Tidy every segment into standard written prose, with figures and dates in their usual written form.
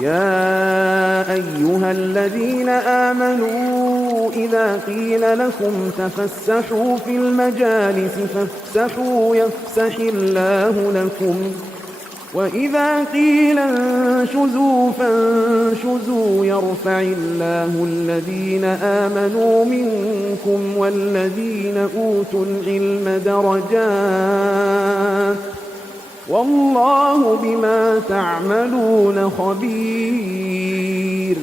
يا أيها الذين آمنوا إذا قيل لكم تفسحوا في المجالس فافسحوا يفسح الله لكم وإذا قيل انشزوا فانشزوا يرفع الله الذين آمنوا منكم والذين أوتوا العلم درجات والله بما تعملون خبير.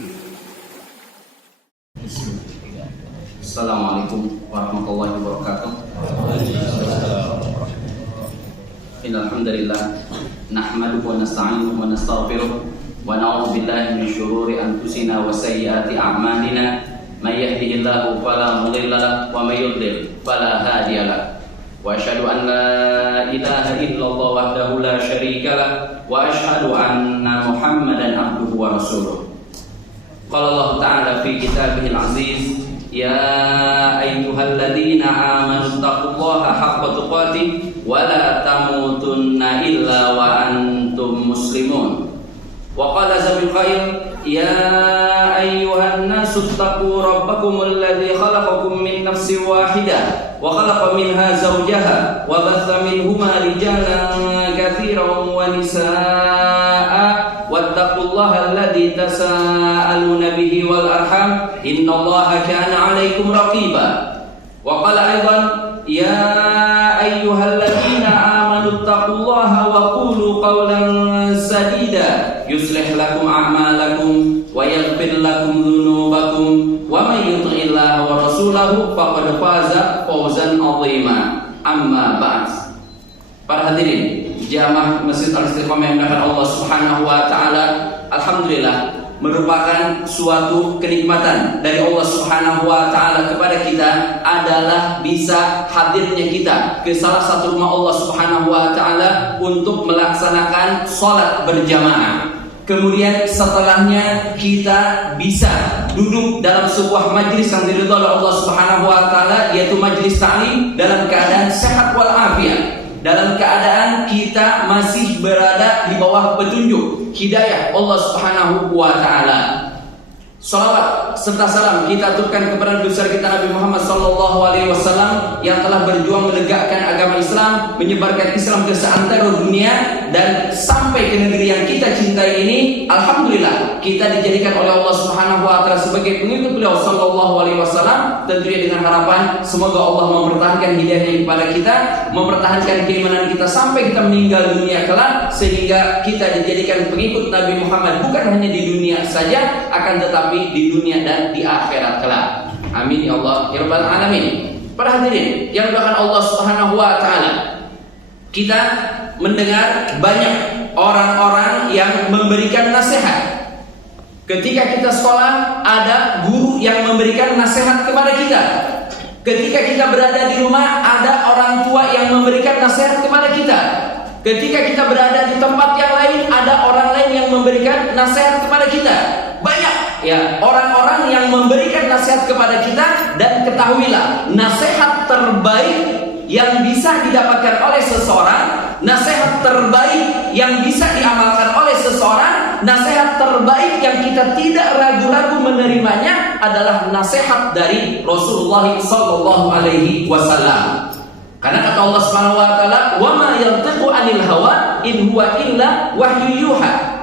Assalamualaikum warahmatullahi wabarakatuh. Innal hamdalillah nahmaduhu wa nasta'inuhu wa nastaghfiruh wa na'udzu billahi min shururi anfusina wa sayyiati a'malina may yahdihillahu fala mudilla lahu wa may yudlil fala hadiya lahu wa asyhadu an la ilaha illallah wahdahu la syarika lahu wa asyhadu anna Muhammadan abduhu wa rasuluh. Qala Allah ta'ala fi kitabihil aziz ya ayyuhalladzina amanu taqullaha haqqa tuqatih wa la tamutunna illa wa antum muslimun. Wa qala zabil qail ya ayyuhan nasu taqu rabbakumul ladzi khalaqakum min nafsin wahidah wa khalaqa minha zawjaha wa batha minhuma rijalan katsiran wa nisaa wattaqullaha alladzi tasaaluna bihi wal arham innallaha kana 'alaikum raqiba. Wa qala aidan ya ayyuhalladzina amanu taqullaha wa qulu qawlan sadida yuslih lakum a'malakum wa yaghfir lakum dhunubakum wa may yuti'illaha wa rasulahu faqad faza fawzan 'azima. Amma ba'd. Para hadirin jamaah Masjid Al-Istiqamah yang dimuliakan Allah Subhanahu wa taala, alhamdulillah merupakan suatu kenikmatan dari Allah Subhanahu wa taala kepada kita adalah bisa hadirnya kita ke salah satu rumah Allah Subhanahu wa taala untuk melaksanakan salat berjamaah. Kemudian setelahnya kita bisa duduk dalam sebuah majlis yang diridhai oleh Allah Subhanahu wa taala, yaitu majlis ta'lim dalam keadaan sehat wal afiat. Dalam keadaan kita masih berada di bawah petunjuk hidayah Allah Subhanahu wa taala. Salawat serta salam kita aturkan kepada Nabi besar kita Nabi Muhammad sallallahu alaihi wasallam yang telah berjuang menegakkan agama Islam, menyebarkan Islam ke seantero dunia dan sampai ke negeri yang kita cintai ini. Alhamdulillah kita dijadikan oleh Allah Subhanahu wa taala sebagai pengikut beliau sallallahu alaihi wasallam, tentunya dengan harapan semoga Allah mempertahankan hidayahnya kepada kita, mempertahankan keimanan kita sampai kita meninggal dunia kelak, sehingga kita dijadikan pengikut Nabi Muhammad bukan hanya di dunia saja, akan tetapi di dunia dan di akhirat kelak. Amin ya Allah ya rabbal alamin. Para hadirin yang dimuliakan Allah Subhanahu wa taala, kita mendengar banyak orang-orang yang memberikan nasihat. Ketika kita sekolah ada guru yang memberikan nasihat kepada kita. Ketika kita berada di rumah ada orang tua yang memberikan nasihat kepada kita. Ketika kita berada di tempat yang lain ada orang lain yang memberikan nasihat kepada kita. Banyak ya orang-orang yang memberikan nasihat kepada kita, dan ketahuilah nasihat terbaik yang bisa didapatkan oleh seseorang, nasihat terbaik yang bisa diamalkan oleh seseorang, nasihat terbaik yang kita tidak ragu-ragu menerimanya adalah nasihat dari Rasulullah sallallahu alaihi wasallam. Karena kata Allah Subhanahu wa taala, "Wa ma yantiqu 'anil hawa in huwa illa wahyu yuha."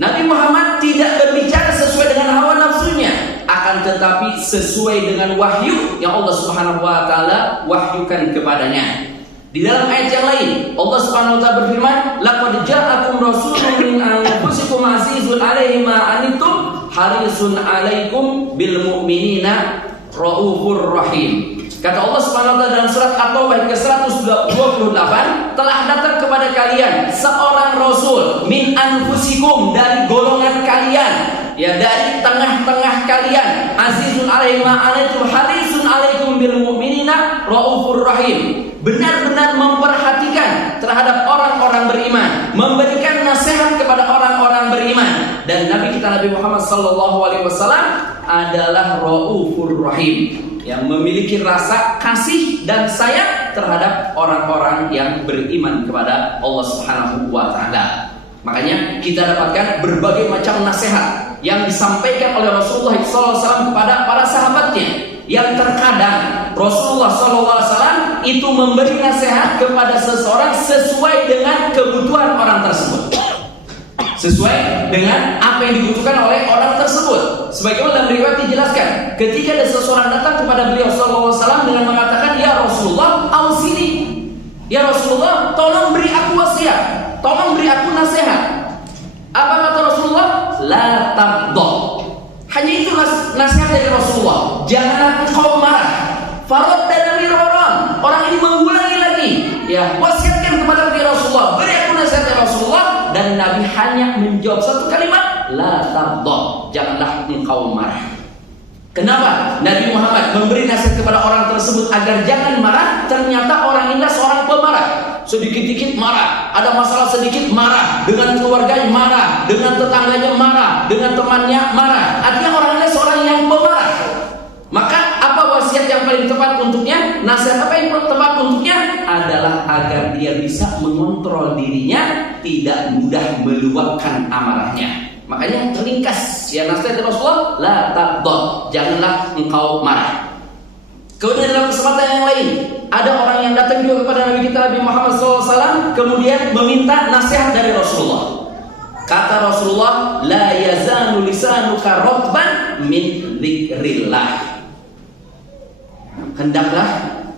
Nabi Muhammad tidak berbicara sesuai dengan hawa nafsunya, akan tetapi sesuai dengan wahyu yang Allah Subhanahu wa taala wahyukan kepadanya. Di dalam ayat yang lain, Allah Subhanahu wa taala berfirman, "Laqad ja'akum rasulun min anfusikum azizun 'alaihi ma anittum harisun 'alaikum bil mu'minina raufur rahim." Kata Allah Subhanahu wa taala dalam surat At-Taubah ke-128, telah datang kepada kalian seorang rasul min anfusikum, dari golongan kalian, ya dari tengah-tengah kalian, azizun 'alaihi ma anittum harisun 'alaikum bil mu'minina raufur rahim. Benar-benar memperhatikan terhadap orang-orang beriman, memberikan nasihat kepada orang-orang beriman. Dan Nabi kita Nabi Muhammad sallallahu alaihi wasallam adalah raufur rahim, yang memiliki rasa kasih dan sayang terhadap orang-orang yang beriman kepada Allah Subhanahu wa taala. Makanya kita dapatkan berbagai macam nasihat yang disampaikan oleh Rasulullah SAW kepada para sahabatnya. Yang terkadang Rasulullah SAW itu memberi nasihat kepada seseorang sesuai dengan kebutuhan orang tersebut, sesuai dengan apa yang dibutuhkan oleh orang tersebut. Sebagaimana dalam riwayat dijelaskan, ketika ada seseorang datang kepada beliau SAW dengan mengatakan, "Ya Rasulullah, ausini." Ya Rasulullah, tolong beri aku wasiat, tolong beri aku nasihat. Apa kata Rasulullah? La taghdab. Hanya itu nasihat dari Rasulullah. Janganlah engkau marah. Farad dan miraran. Orang ini mengulangi lagi. Ya, wasiatkan kepada Nabi Rasulullah. Beri aku nasihat dari Rasulullah. Dan Nabi hanya menjawab satu kalimat. La taghdab. Janganlah engkau marah. Kenapa Nabi Muhammad memberi nasihat kepada orang tersebut agar jangan marah? Ternyata orang ini seorang pemarah. Sedikit-dikit marah, ada masalah sedikit marah, dengan keluarganya marah, dengan tetangganya marah, dengan temannya marah. Artinya orang ini seorang yang pemarah. Maka apa wasiat yang paling tepat untuknya? Nasihat apa yang paling tepat untuknya? Adalah agar dia bisa mengontrol dirinya, tidak mudah meluapkan amarahnya. Makanya ringkas ya nasihat dari Rasulullah, la taghdab, janganlah engkau marah. Kemudian dalam kesempatan yang lain, ada orang yang datang juga kepada Nabi kita Nabi Muhammad SAW, kemudian meminta nasihat dari Rasulullah. Kata Rasulullah, la yazanu lisanuka ratban min dzikrillah. Hendaklah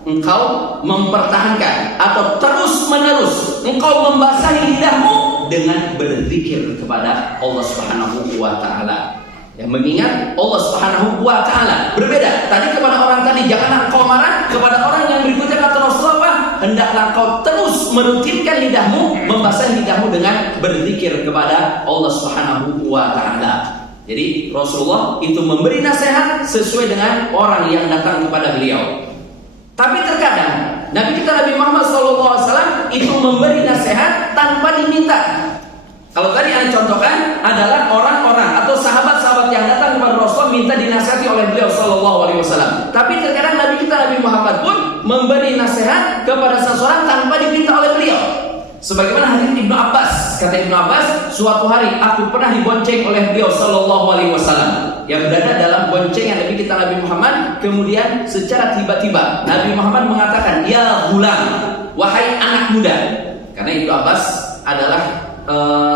engkau mempertahankan atau terus menerus engkau membasahi lidahmu dengan berzikir kepada Allah Subhanahu wa taala. Yang mengingat Allah Subhanahu wa taala. Berbeda tadi kepada orang tadi, janganlah engkau marah. Kepada orang yang berikutnya kata Rasulullah, hendaklah engkau terus merutinkan lidahmu, membasahi lidahmu dengan berzikir kepada Allah Subhanahu wa taala. Jadi Rasulullah itu memberi nasihat sesuai dengan orang yang datang kepada beliau. Tapi terkadang Nabi kita Nabi Muhammad SAW itu memberi nasihat tanpa diminta. Kalau tadi yang contohkan adalah orang-orang atau sahabat-sahabat yang datang kepada Rasulullah minta dinasihati oleh beliau SAW. Tapi terkadang Nabi kita Nabi Muhammad pun memberi nasihat kepada seseorang tanpa diminta oleh beliau. Sebagaimana hadits Ibnu Abbas, kata Ibnu Abbas, suatu hari aku pernah dibonceng oleh beliau SAW, yang berada dalam boncengan Nabi kita Nabi Muhammad. Kemudian secara tiba-tiba Nabi Muhammad mengatakan, "Ya ghulam, wahai anak muda." Karena Ibnu Abbas adalah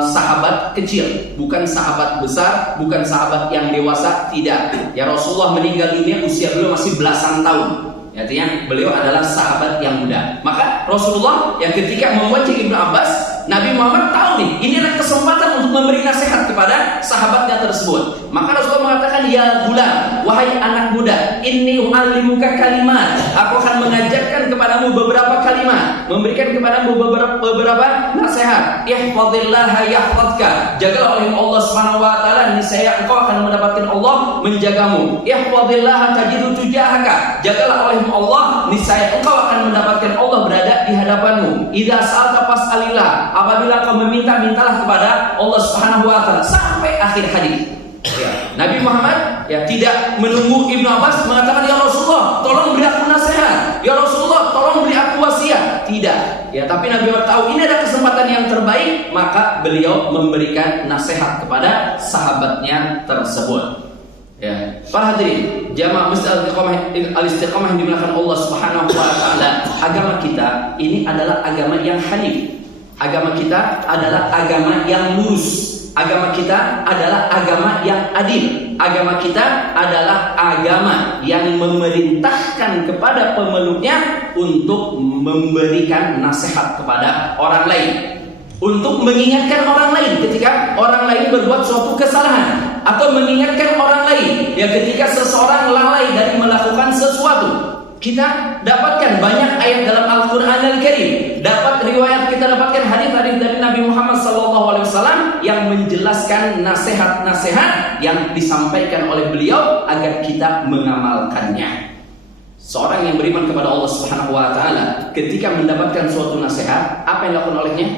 sahabat kecil, bukan sahabat besar, bukan sahabat yang dewasa, tidak. Ya Rasulullah meninggal dunia usia beliau masih belasan tahun. Artinya beliau adalah sahabat yang muda. Maka Rasulullah yang ketika membonceng Ibnu Abbas, Nabi Muhammad tahu nih, ini adalah kesempatan untuk memberi nasihat kepada sahabatnya tersebut. Maka Rasulullah mengatakan, "Ya ghulam, wahai anak muda, inni u'allimuka kalimat." Aku akan mengajarkan kepadamu beberapa kalimat, memberikan kepadamu beberapa nasihat. Ihfazillaha yahfazka. Jagalah oleh Allah Subhanahu wa taala, niscaya engkau akan mendapatkan Allah menjagamu. Ihfazillaha tajidu tujahaka. Jagalah oleh Allah, niscaya engkau akan mendapatkan Allah berada di hadapanmu. Idza sa'alta fas'alillah. Apabila kau meminta, mintalah kepada Allah Subhanahu wa taala, sampai akhir hadis. Ya, Nabi Muhammad tidak menunggu Ibnu Abbas mengatakan, "Ya Rasulullah, tolong beri aku nasihat. Ya Rasulullah, tolong beri aku wasiat." Tidak. Ya, tapi Nabi Muhammad tahu ini ada kesempatan yang terbaik, maka beliau memberikan nasihat kepada sahabatnya tersebut. Ya, para hadirin, jamaah Masjid Al-Istiqamah yang dimuliakan Allah Subhanahu wa taala, agama kita ini adalah agama yang hanif. Agama kita adalah agama yang lurus. Agama kita adalah agama yang adil. Agama kita adalah agama yang memerintahkan kepada pemeluknya untuk memberikan nasihat kepada orang lain, untuk mengingatkan orang lain ketika orang lain berbuat suatu kesalahan, atau mengingatkan orang lain ya ketika seseorang lalai dari melakukan sesuatu. Kita dapatkan banyak ayat dalam Al-Quran Al-Karim, dapat riwayat, kita dapatkan hadis-hadis dari Nabi Muhammad SAW yang menjelaskan nasihat-nasihat yang disampaikan oleh beliau agar kita mengamalkannya. Seorang yang beriman kepada Allah Subhanahu wa taala ketika mendapatkan suatu nasihat, apa yang dilakukan olehnya?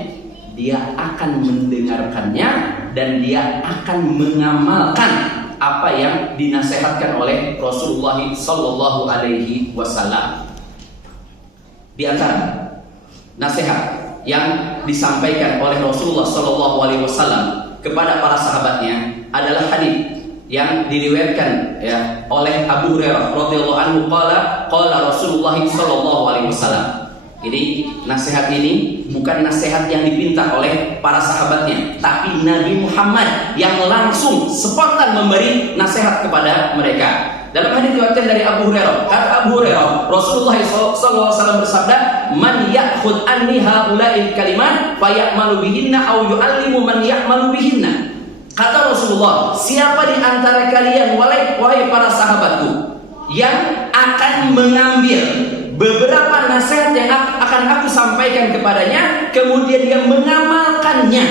Dia akan mendengarkannya dan dia akan mengamalkan apa yang dinasihatkan oleh Rasulullah sallallahu alaihi wasallam. Di antara nasihat yang disampaikan oleh Rasulullah SAW kepada para sahabatnya adalah hadis yang diriwayatkan ya oleh Abu Hurairah radhiyallahu anhu qala Rasulullah SAW. Jadi nasihat ini bukan nasihat yang dipinta oleh para sahabatnya, tapi Nabi Muhammad yang langsung spontan memberi nasihat kepada mereka. Dalam hadis diriwayatkan dari Abu Hurairah, kata Abu Hurairah, Rasulullah SAW bersabda, "Man ya'khud anni haula'il kalimat fayamalu bihinna aw yu'allimu man ya'malu bihinna." Kata Rasulullah, siapa di antara kalian wahai para sahabatku yang akan mengambil beberapa nasihat yang akan aku sampaikan kepadanya, kemudian dia mengamalkannya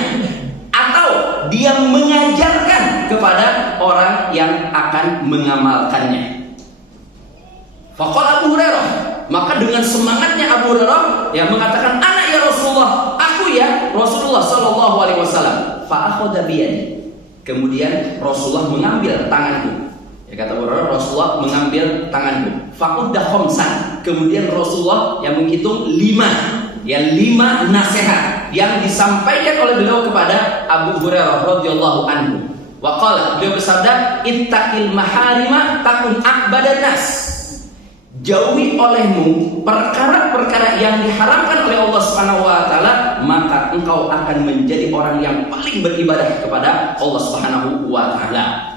atau dia mengajarkan kepada orang yang akan mengamalkannya. Faqala Abu Hurairah, maka dengan semangatnya Abu Hurairah yang mengatakan, "Ana ya Rasulullah, aku ya Rasulullah sallallahu alaihi wasallam." Fa akhadha bi yadi. Kemudian Rasulullah mengambil tanganku. Ya, kata Abu Hurairah, Rasulullah mengambil tanganku. Faqudda khamsan. Kemudian Rasulullah yang menghitung 5 nasihat yang disampaikan oleh beliau kepada Abu Hurairah radhiyallahu anhu. Wa qala, beliau bersabda, "Ittaqil maharima takun a'badan nas." Jauhi olehmu perkara-perkara yang diharamkan oleh Allah Subhanahu wa taala, maka engkau akan menjadi orang yang paling beribadah kepada Allah Subhanahu wa taala.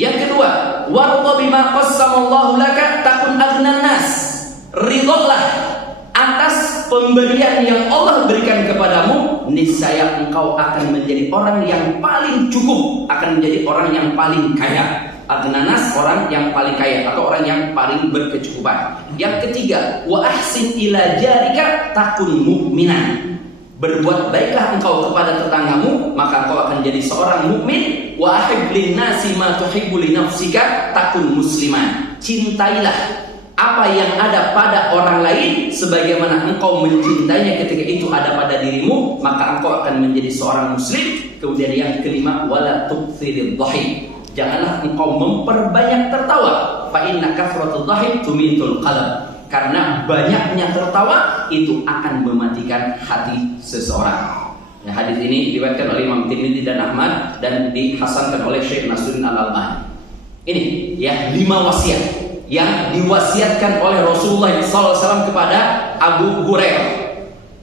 Yang kedua, warḍa bima qassamallahu laka takun aghnan nas. Ridholah atas pemberian yang Allah berikan kepadamu, niscaya engkau akan menjadi orang yang paling cukup, akan menjadi orang yang paling kaya. Aghnanas, orang yang paling kaya atau orang yang paling berkecukupan. Yang ketiga, wa ahsin ila jarika takun mu'minan. Berbuat baiklah engkau kepada tetanggamu, maka engkau akan jadi seorang mukmin. Wa ahib lin nasi ma tuhibbu li nafsika takun musliman. Cintailah apa yang ada pada orang lain sebagaimana engkau mencintainya ketika itu ada pada dirimu, maka engkau akan menjadi seorang muslim. Kemudian yang kelima, wala tukthiridh dhahik. Janganlah engkau memperbanyak tertawa. Fa inna kathratud dhahik tumitul qalb. Karena banyaknya tertawa itu akan mematikan hati seseorang. Ya, hadis ini diriwayatkan oleh Imam Tirmidzi dan Ahmad dan dihasankan oleh Syekh Nasruddin Al-Albani. Ini ya 5 wasiat yang diwasiatkan oleh Rasulullah SAW kepada Abu Hurairah.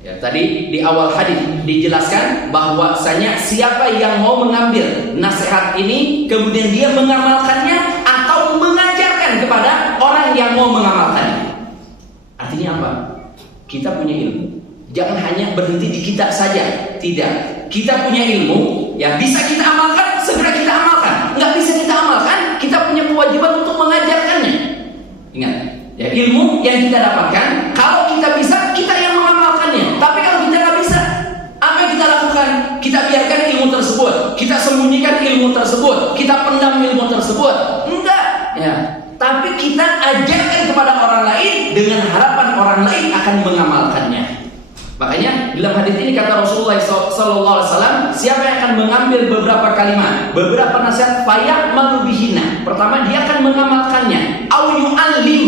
Ya, tadi di awal hadis dijelaskan bahwasanya siapa yang mau mengambil nasihat ini kemudian dia mengamalkannya atau mengajarkan kepada orang yang mau mengamalkannya. Artinya apa? Kita punya ilmu, jangan hanya berhenti di kita saja. Tidak, kita punya ilmu yang bisa kita amalkan, segera kita amalkan. Nggak bisa kita amalkan, kita punya kewajiban untuk mengajarkannya. Ingat, ya, ilmu yang kita dapatkan, kalau kita bisa, kita yang mengamalkannya. Tapi kalau kita nggak bisa, apa yang kita lakukan? Kita biarkan ilmu tersebut, kita sembunyikan ilmu tersebut, kita pendam ilmu tersebut. Enggak, ya. Tapi kita ajarkan kepada orang lain dengan harapan orang lain akan mengamalkannya. Makanya dalam hadis ini kata Rasulullah SAW, siapa yang akan mengambil beberapa kalimat, beberapa nasihat, fayamalu bihinna. Pertama, dia akan mengamalkannya. Au yu'allim,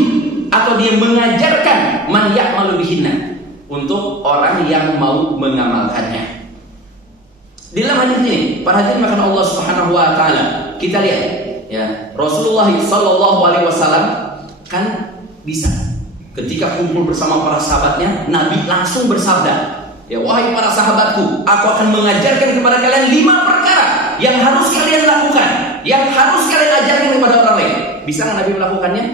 atau dia mengajarkan man ya'malu bihinna, untuk orang yang mau mengamalkannya. Di dalam hadis ini, para hadirin makan Allah Subhanahu wa taala, kita lihat ya, Rasulullah SAW kan bisa ketika kumpul bersama para sahabatnya, Nabi langsung bersabda, ya, wahai para sahabatku, aku akan mengajarkan kepada kalian 5 perkara yang harus kalian lakukan, yang harus kalian ajarkan kepada orang lain. Bisa nggak Nabi melakukannya?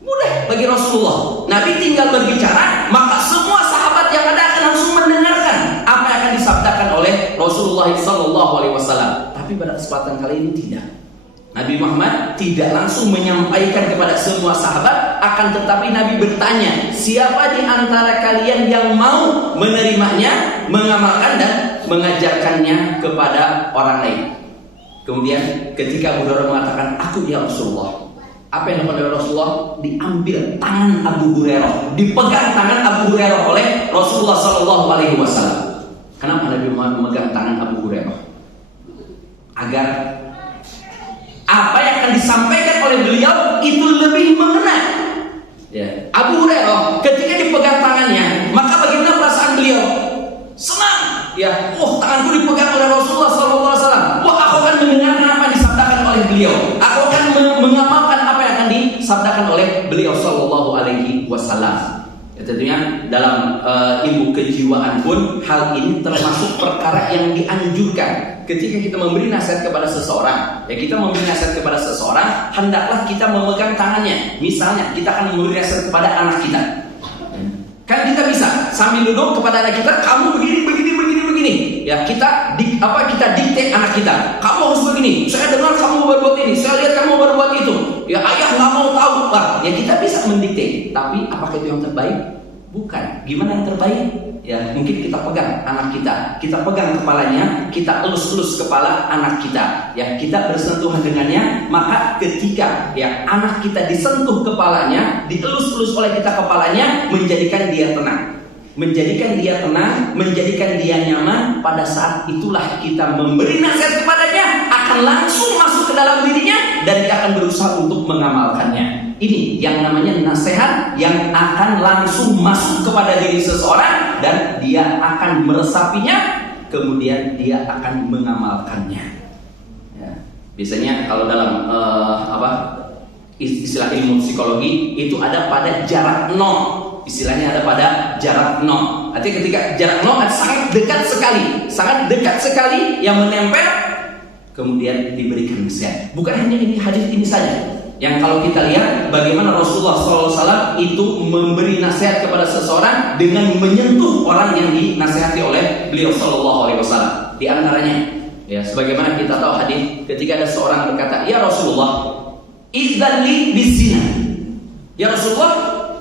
Mudah bagi Rasulullah. Nabi tinggal berbicara, maka semua sahabat yang ada akan langsung mendengarkan apa yang akan disabdakan oleh Rasulullah SAW. Tapi pada kesempatan kali ini tidak. Nabi Muhammad tidak langsung menyampaikan kepada semua sahabat, akan tetapi Nabi bertanya, siapa di antara kalian yang mau menerimanya, mengamalkan dan mengajarkannya kepada orang lain. Kemudian ketika Abu Hurairah mengatakan, aku ya Rasulullah, apa yang dilakukan oleh Rasulullah? Diambil tangan Abu Hurairah, dipegang tangan Abu Hurairah oleh Rasulullah SAW. Kenapa Nabi Muhammad memegang tangan Abu Hurairah? Agar apa yang akan disampaikan oleh beliau itu lebih mengena. Ya. Abu Hurairah ketika dipegang tangannya, maka bagaimana perasaan beliau? oleh beliau. Aku akan mengamalkan apa yang akan disabdakan oleh beliau sallallahu alaihi wasallam. Ya, tentunya dalam ilmu kejiwaan pun hal ini termasuk perkara yang dianjurkan. Ketika kita memberi nasihat kepada seseorang, ya kita memberi nasihat kepada seseorang, hendaklah kita memegang tangannya. Misalnya kita akan memberi nasihat kepada anak kita. Kan kita bisa sambil duduk kepada anak kita, kamu begini. Ya kita dikte anak kita, kamu harus begini. Saya dengar kamu berbuat ini, saya lihat kamu berbuat itu. Ya ayah nggak mau tahu, Pak. Ya kita bisa mendikte, tapi apakah itu yang terbaik? Bukan. Gimana yang terbaik? Ya mungkin kita pegang anak kita pegang kepalanya, kita elus-elus kepala anak kita. Ya kita bersentuhan dengannya, maka ketika ya anak kita disentuh kepalanya, dielus-elus oleh kita kepalanya, menjadikan dia tenang. Menjadikan dia tenang, menjadikan dia nyaman. Pada saat itulah kita memberi nasihat kepadanya, akan langsung masuk ke dalam dirinya dan dia akan berusaha untuk mengamalkannya. Ini yang namanya nasihat yang akan langsung masuk kepada diri seseorang dan dia akan meresapinya, kemudian dia akan mengamalkannya. Ya. Biasanya kalau dalam istilah ilmu psikologi itu ada pada jarak 0. Istilahnya ada pada jarak 0. Artinya ketika jarak 0 sangat dekat sekali yang menempel, kemudian diberikan nasihat. Bukan hanya ini hadis ini saja. Yang kalau kita lihat bagaimana Rasulullah SAW itu memberi nasihat kepada seseorang dengan menyentuh orang yang dinasihati oleh beliau SAW. Di antaranya, ya sebagaimana kita tahu hadis ketika ada seorang berkata, ya Rasulullah, idzan li bizina. Ya Rasulullah,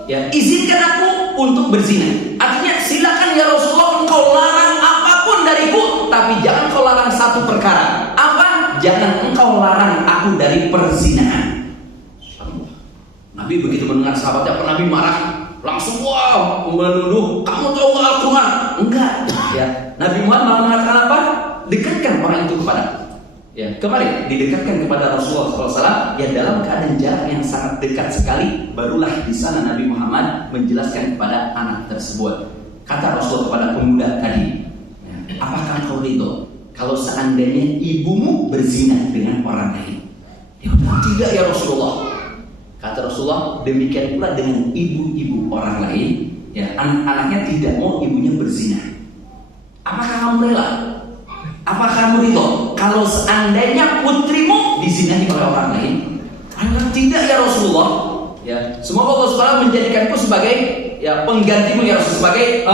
ya izinkan aku untuk berzina. Artinya silakan ya Rasulullah, engkau larang apapun dariku, tapi jangan kau larang satu perkara. Apa? Jangan engkau larang aku dari perzinahan. Nabi begitu mendengar sahabatnya, Nabi marah, langsung wow menuduh, kamu tahu nggak Al-Quran? Enggak. Ya Nabi Muhammad malah mengatakan apa? Dekatkan orang itu kepada. Ya, kemarin didekatkan kepada Rasulullah SAW yang dalam keadaan jarak yang sangat dekat sekali. Barulah di sana Nabi Muhammad menjelaskan kepada anak tersebut. Kata Rasul kepada pemuda tadi, apakah kau ridho kalau seandainya ibumu berzina dengan orang lain? Dia bilang, tidak ya Rasulullah. Kata Rasulullah, demikian pula dengan ibu-ibu orang lain, ya anak-anaknya tidak mau ibunya berzina. Apakah kamu rela? Apakah kamu ridho kalau seandainya putrimu dizinahi oleh orang lain? Anda tidak ya Rasulullah. Ya, semoga Allah SWT menjadikanku sebagai ya penggantimu ya Rasul, sebagai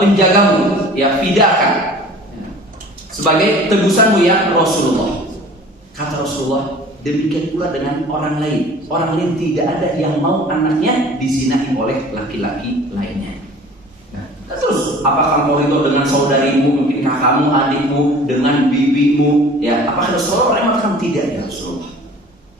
penjagamu, ya fidakan, ya, sebagai tebusanmu ya Rasulullah. Kata Rasulullah, demikian pula dengan orang lain. Orang lain tidak ada yang mau anaknya dizinahi oleh laki-laki lainnya. Terus, apakah kau ridho dengan saudarimu, mungkin kakakmu, adikmu, dengan bibimu? Ya, apakah Rasulullah mengatakan tidak ya Rasulullah?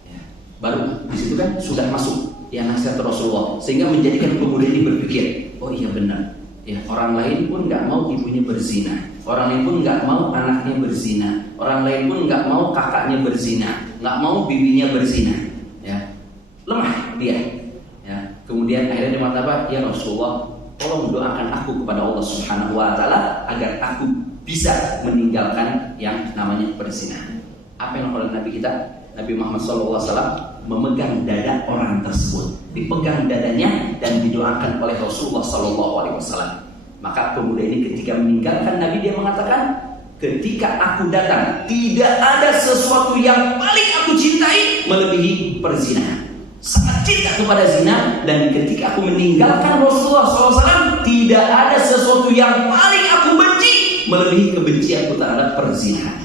Ya, baru di situ kan sudah masuk ya nasihat Rasulullah, sehingga menjadikan pemuda ini berpikir, oh iya benar. Ya, orang lain pun nggak mau ibunya berzina, orang lain pun nggak mau anaknya berzina, orang lain pun nggak mau kakaknya berzina, nggak mau bibinya berzina. Ya, lemah dia. Ya, kemudian akhirnya dia mengatakan, ya Rasulullah, tolong doakan aku kepada Allah Subhanahu wa Ta'ala agar aku bisa meninggalkan yang namanya perzinahan. Apa yang oleh Nabi kita, Nabi Muhammad SAW memegang dada orang tersebut, dipegang dadanya dan didoakan oleh Rasulullah SAW. Maka pemuda ini ketika meninggalkan Nabi, dia mengatakan, ketika aku datang tidak ada sesuatu yang paling aku cintai melebihi perzinahan. Sangat cinta kepada zina, dan ketika aku meninggalkan Rasulullah SAW, tidak ada sesuatu yang paling aku benci melebihi kebencianku terhadap perzinahan.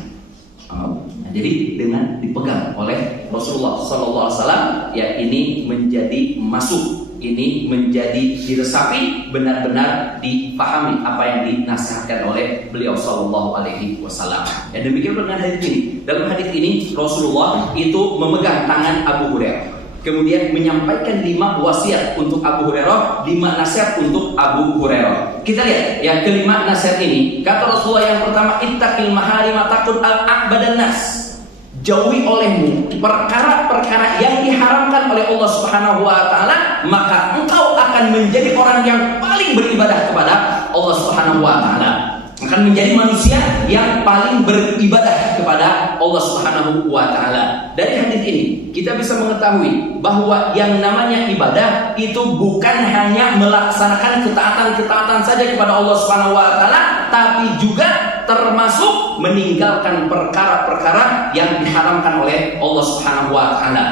Nah, jadi dengan dipegang oleh Rasulullah SAW, ya ini menjadi masuk, ini menjadi diresapi, benar-benar dipahami apa yang dinasihatkan oleh beliau SAW. Ya demikian dengan hadis ini. Dalam hadis ini Rasulullah itu memegang tangan Abu Hurairah, kemudian menyampaikan 5 wasiat untuk Abu Hurairah, 5 nasihat untuk Abu Hurairah. Kita lihat yang kelima nasihat ini. Kata Rasulullah yang pertama, ittaqil maharima takun al-a'badan nas. Jauhi olehmu perkara-perkara yang diharamkan oleh Allah Subhanahu wa Ta'ala, maka engkau akan menjadi orang yang paling beribadah kepada Allah Subhanahu wa Ta'ala. akan menjadi manusia yang paling beribadah kepada Allah Subhanahu wa taala. Dari hadis ini kita bisa mengetahui bahwa yang namanya ibadah itu bukan hanya melaksanakan ketaatan-ketaatan saja kepada Allah Subhanahu wa taala, tapi juga termasuk meninggalkan perkara-perkara yang diharamkan oleh Allah Subhanahu wa taala.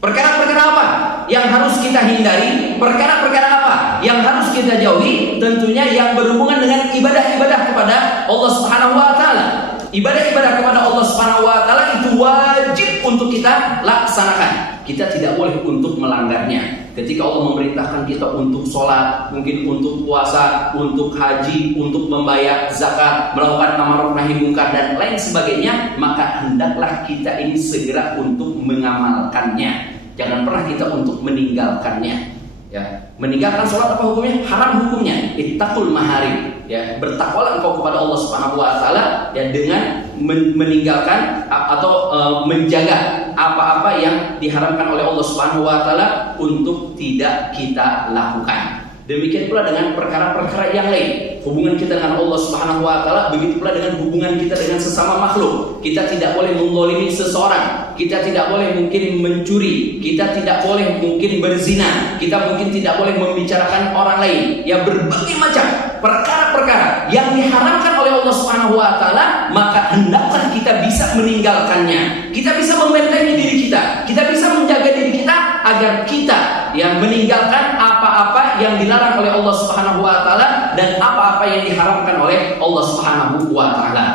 Perkara-perkara apa yang harus kita hindari? Perkara-perkara apa yang harus kita jauhi? Tentunya yang berhubungan dengan ibadah-ibadah kepada Allah Subhanahu wa taala. Ibadah-ibadah kepada Allah Subhanahu wa taala itu wajib untuk kita laksanakan. Kita tidak boleh untuk melanggarnya. Ketika Allah memerintahkan kita untuk sholat, mungkin untuk puasa, untuk haji, untuk membayar zakat, melakukan amar nahi munkar dan lain sebagainya, maka hendaklah kita ini segera untuk mengamalkannya. Jangan pernah kita untuk meninggalkannya. Ya, meninggalkan sholat apa hukumnya? Haram hukumnya. Ittaqul maharim. Ya, bertakwalah engkau kepada Allah Subhanahu wa taala ya, dengan meninggalkan atau menjaga apa-apa yang diharamkan oleh Allah Subhanahu wa taala untuk tidak kita lakukan. Demikian pula dengan perkara-perkara yang lain. Hubungan kita dengan Allah Subhanahu wa taala, begitu pula dengan hubungan kita dengan sesama makhluk. Kita tidak boleh menzalimi seseorang. Kita tidak boleh mungkin mencuri. Kita tidak boleh mungkin berzina. Kita mungkin tidak boleh membicarakan orang lain. Ya, berbagai macam perkara-perkara yang diharamkan oleh Allah Subhanahu wa taala, maka hendaklah kita bisa meninggalkannya. Kita bisa membentengi diri kita. Kita bisa menjaga diri kita agar kita yang meninggalkan apa-apa yang dilarang oleh Allah Subhanahu wa taala dan apa-apa yang diharamkan oleh Allah Subhanahu wa taala.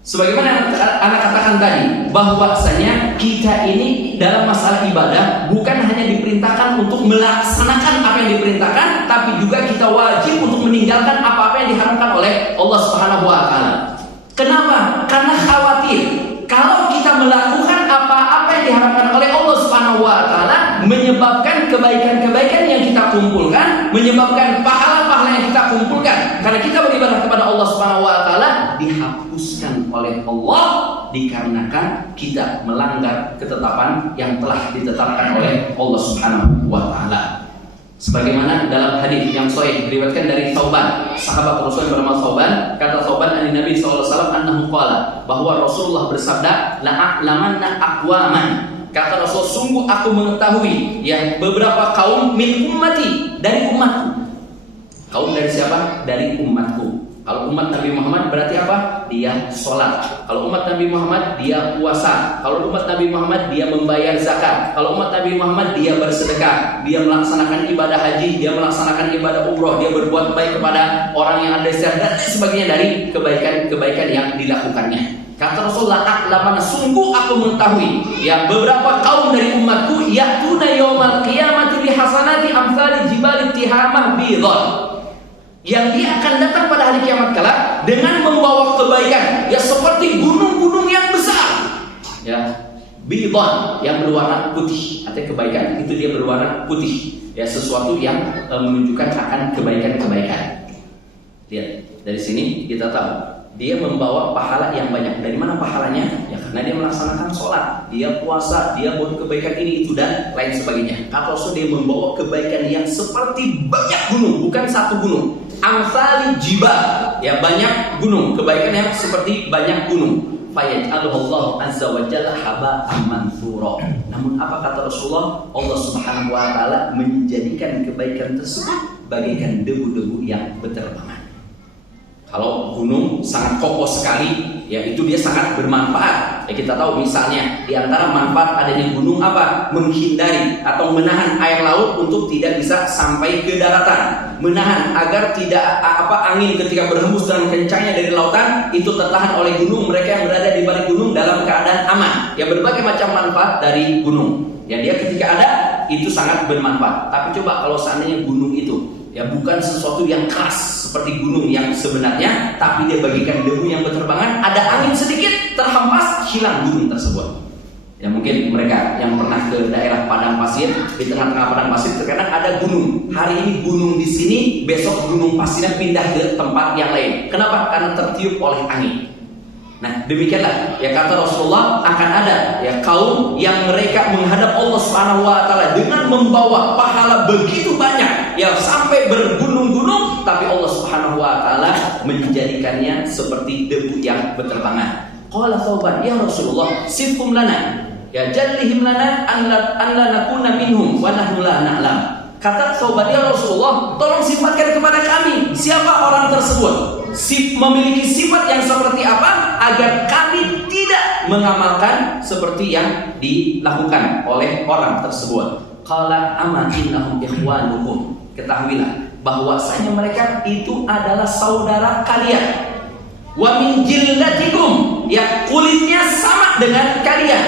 Sebagaimana anak katakan tadi, bahwasanya kita ini dalam masalah ibadah bukan hanya diperintahkan untuk melaksanakan apa yang diperintahkan, tapi juga kita wajib untuk meninggalkan apa-apa yang diharamkan oleh Allah Subhanahu wa taala. Kenapa? Karena khawatir kalau kita melakukan apa-apa yang diharapkan oleh Allah Subhanahu wa taala, menyebabkan kebaikan-kebaikan yang kita kumpulkan, menyebabkan pahala-pahala yang kita kumpulkan karena kita beribadah kepada Allah Subhanahu wa taala dihapuskan oleh Allah dikarenakan kita melanggar ketetapan yang telah ditetapkan oleh Allah Subhanahu wa taala. Sebagaimana dalam hadis yang sahih diriwayatkan dari Thauban, sahabat Rasul bernama Thauban, kata Thauban dari Nabi sallallahu alaihi wasallam annahu qala, bahwa Rasulullah bersabda, la'alamanna aqwaman. Kata Rasul, sungguh aku mengetahui ya beberapa kaum min ummati, dari umatku. Kaum dari siapa? Dari umatku. Kalau umat Nabi Muhammad berarti apa? Dia sholat. Kalau umat Nabi Muhammad dia puasa. Kalau umat Nabi Muhammad dia membayar zakat. Kalau umat Nabi Muhammad dia bersedekah. Dia melaksanakan ibadah haji. Dia melaksanakan ibadah umroh. Dia berbuat baik kepada orang yang ada di sekitar dan sebagainya dari kebaikan-kebaikan yang dilakukannya. Kata Rasulullah, a'laman, sungguh aku mengetahui ya beberapa kaum dari umatku ya'tuna yaumal qiyamati bihasanati amsali jibali tihamah bidhon, yang dia akan datang pada hari kiamat kala dengan membawa kebaikan ya seperti gunung-gunung yang besar ya, bidhon yang berwarna putih. Artinya kebaikan itu dia berwarna putih ya, sesuatu yang menunjukkan akan kebaikan-kebaikan. Lihat dari sini kita tahu dia membawa pahala yang banyak. Dari mana pahalanya? Ya karena dia melaksanakan sholat, dia puasa, dia buat kebaikan ini itu dan lain sebagainya. Kata Rasul, dia membawa kebaikan yang seperti banyak gunung, bukan satu gunung. Amsali jibal, ya banyak gunung, kebaikan yang seperti banyak gunung. Fayaj'aluhullahu azza wa jalla haba'an manthura. Namun apa kata Rasulullah? Allah Subhanahu wa taala menjadikan kebaikan tersebut bagaikan debu-debu yang berterbangan. Kalau gunung sangat kokoh sekali, ya itu dia sangat bermanfaat. Ya kita tahu misalnya di antara manfaat adanya gunung apa? Menghindari atau menahan air laut untuk tidak bisa sampai ke daratan, menahan agar tidak angin ketika berhembus dengan kencangnya dari lautan itu tertahan oleh gunung. Mereka yang berada di balik gunung dalam keadaan aman. Ya berbagai macam manfaat dari gunung. Ya dia ketika ada itu sangat bermanfaat. Tapi coba kalau seandainya gunung itu ya bukan sesuatu yang keras seperti gunung yang sebenarnya, tapi dia bagikan debu yang berterbangan, ada angin sedikit terhempas, hilang gunung tersebut. Ya mungkin mereka yang pernah ke daerah padang pasir, di tengah-tengah padang pasir terkadang ada gunung. Hari ini gunung di sini, besok gunung pasirnya pindah ke tempat yang lain. Kenapa? Karena tertiup oleh angin. Nah demikianlah ya kata Rasulullah, akan ada ya kaum yang mereka menghadap Allah Subhanahu wa taala dengan membawa pahala begitu banyak ya sampai bergunung-gunung, tapi Allah Subhanahu wa taala menjadikannya seperti debu yang berterbangan. Qala Thauban, ya Rasulullah, sifhum lana, ya jallihim lana an la nakuna minhum wa nahnu la na'lam. Kata Thauban, ya Rasulullah, tolong sifatkan kepada kami siapa orang tersebut, memiliki sifat yang seperti apa, agar kami tidak mengamalkan seperti yang dilakukan oleh orang tersebut. Qala amma innahum ikhwanukum, ketahuilah bahwasanya mereka itu adalah saudara kalian. Wa min jildatikum, ya kulitnya sama dengan kalian.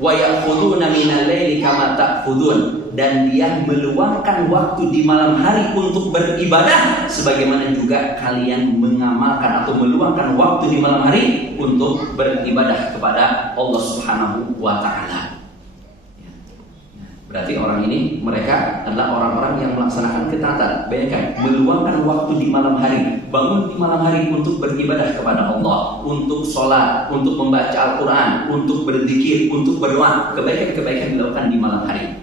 Wa ya'khuduna minal laili kama ta'khudun, dan dia meluangkan waktu di malam hari untuk beribadah sebagaimana juga kalian mengamalkan atau meluangkan waktu di malam hari untuk beribadah kepada Allah Subhanahu wa taala. Berarti orang ini, mereka adalah orang-orang yang melaksanakan ketaatan. Bayangkan, meluangkan waktu di malam hari, bangun di malam hari untuk beribadah kepada Allah, untuk sholat, untuk membaca Al-Quran, untuk berzikir, untuk berdoa. Kebaikan-kebaikan dilakukan di malam hari.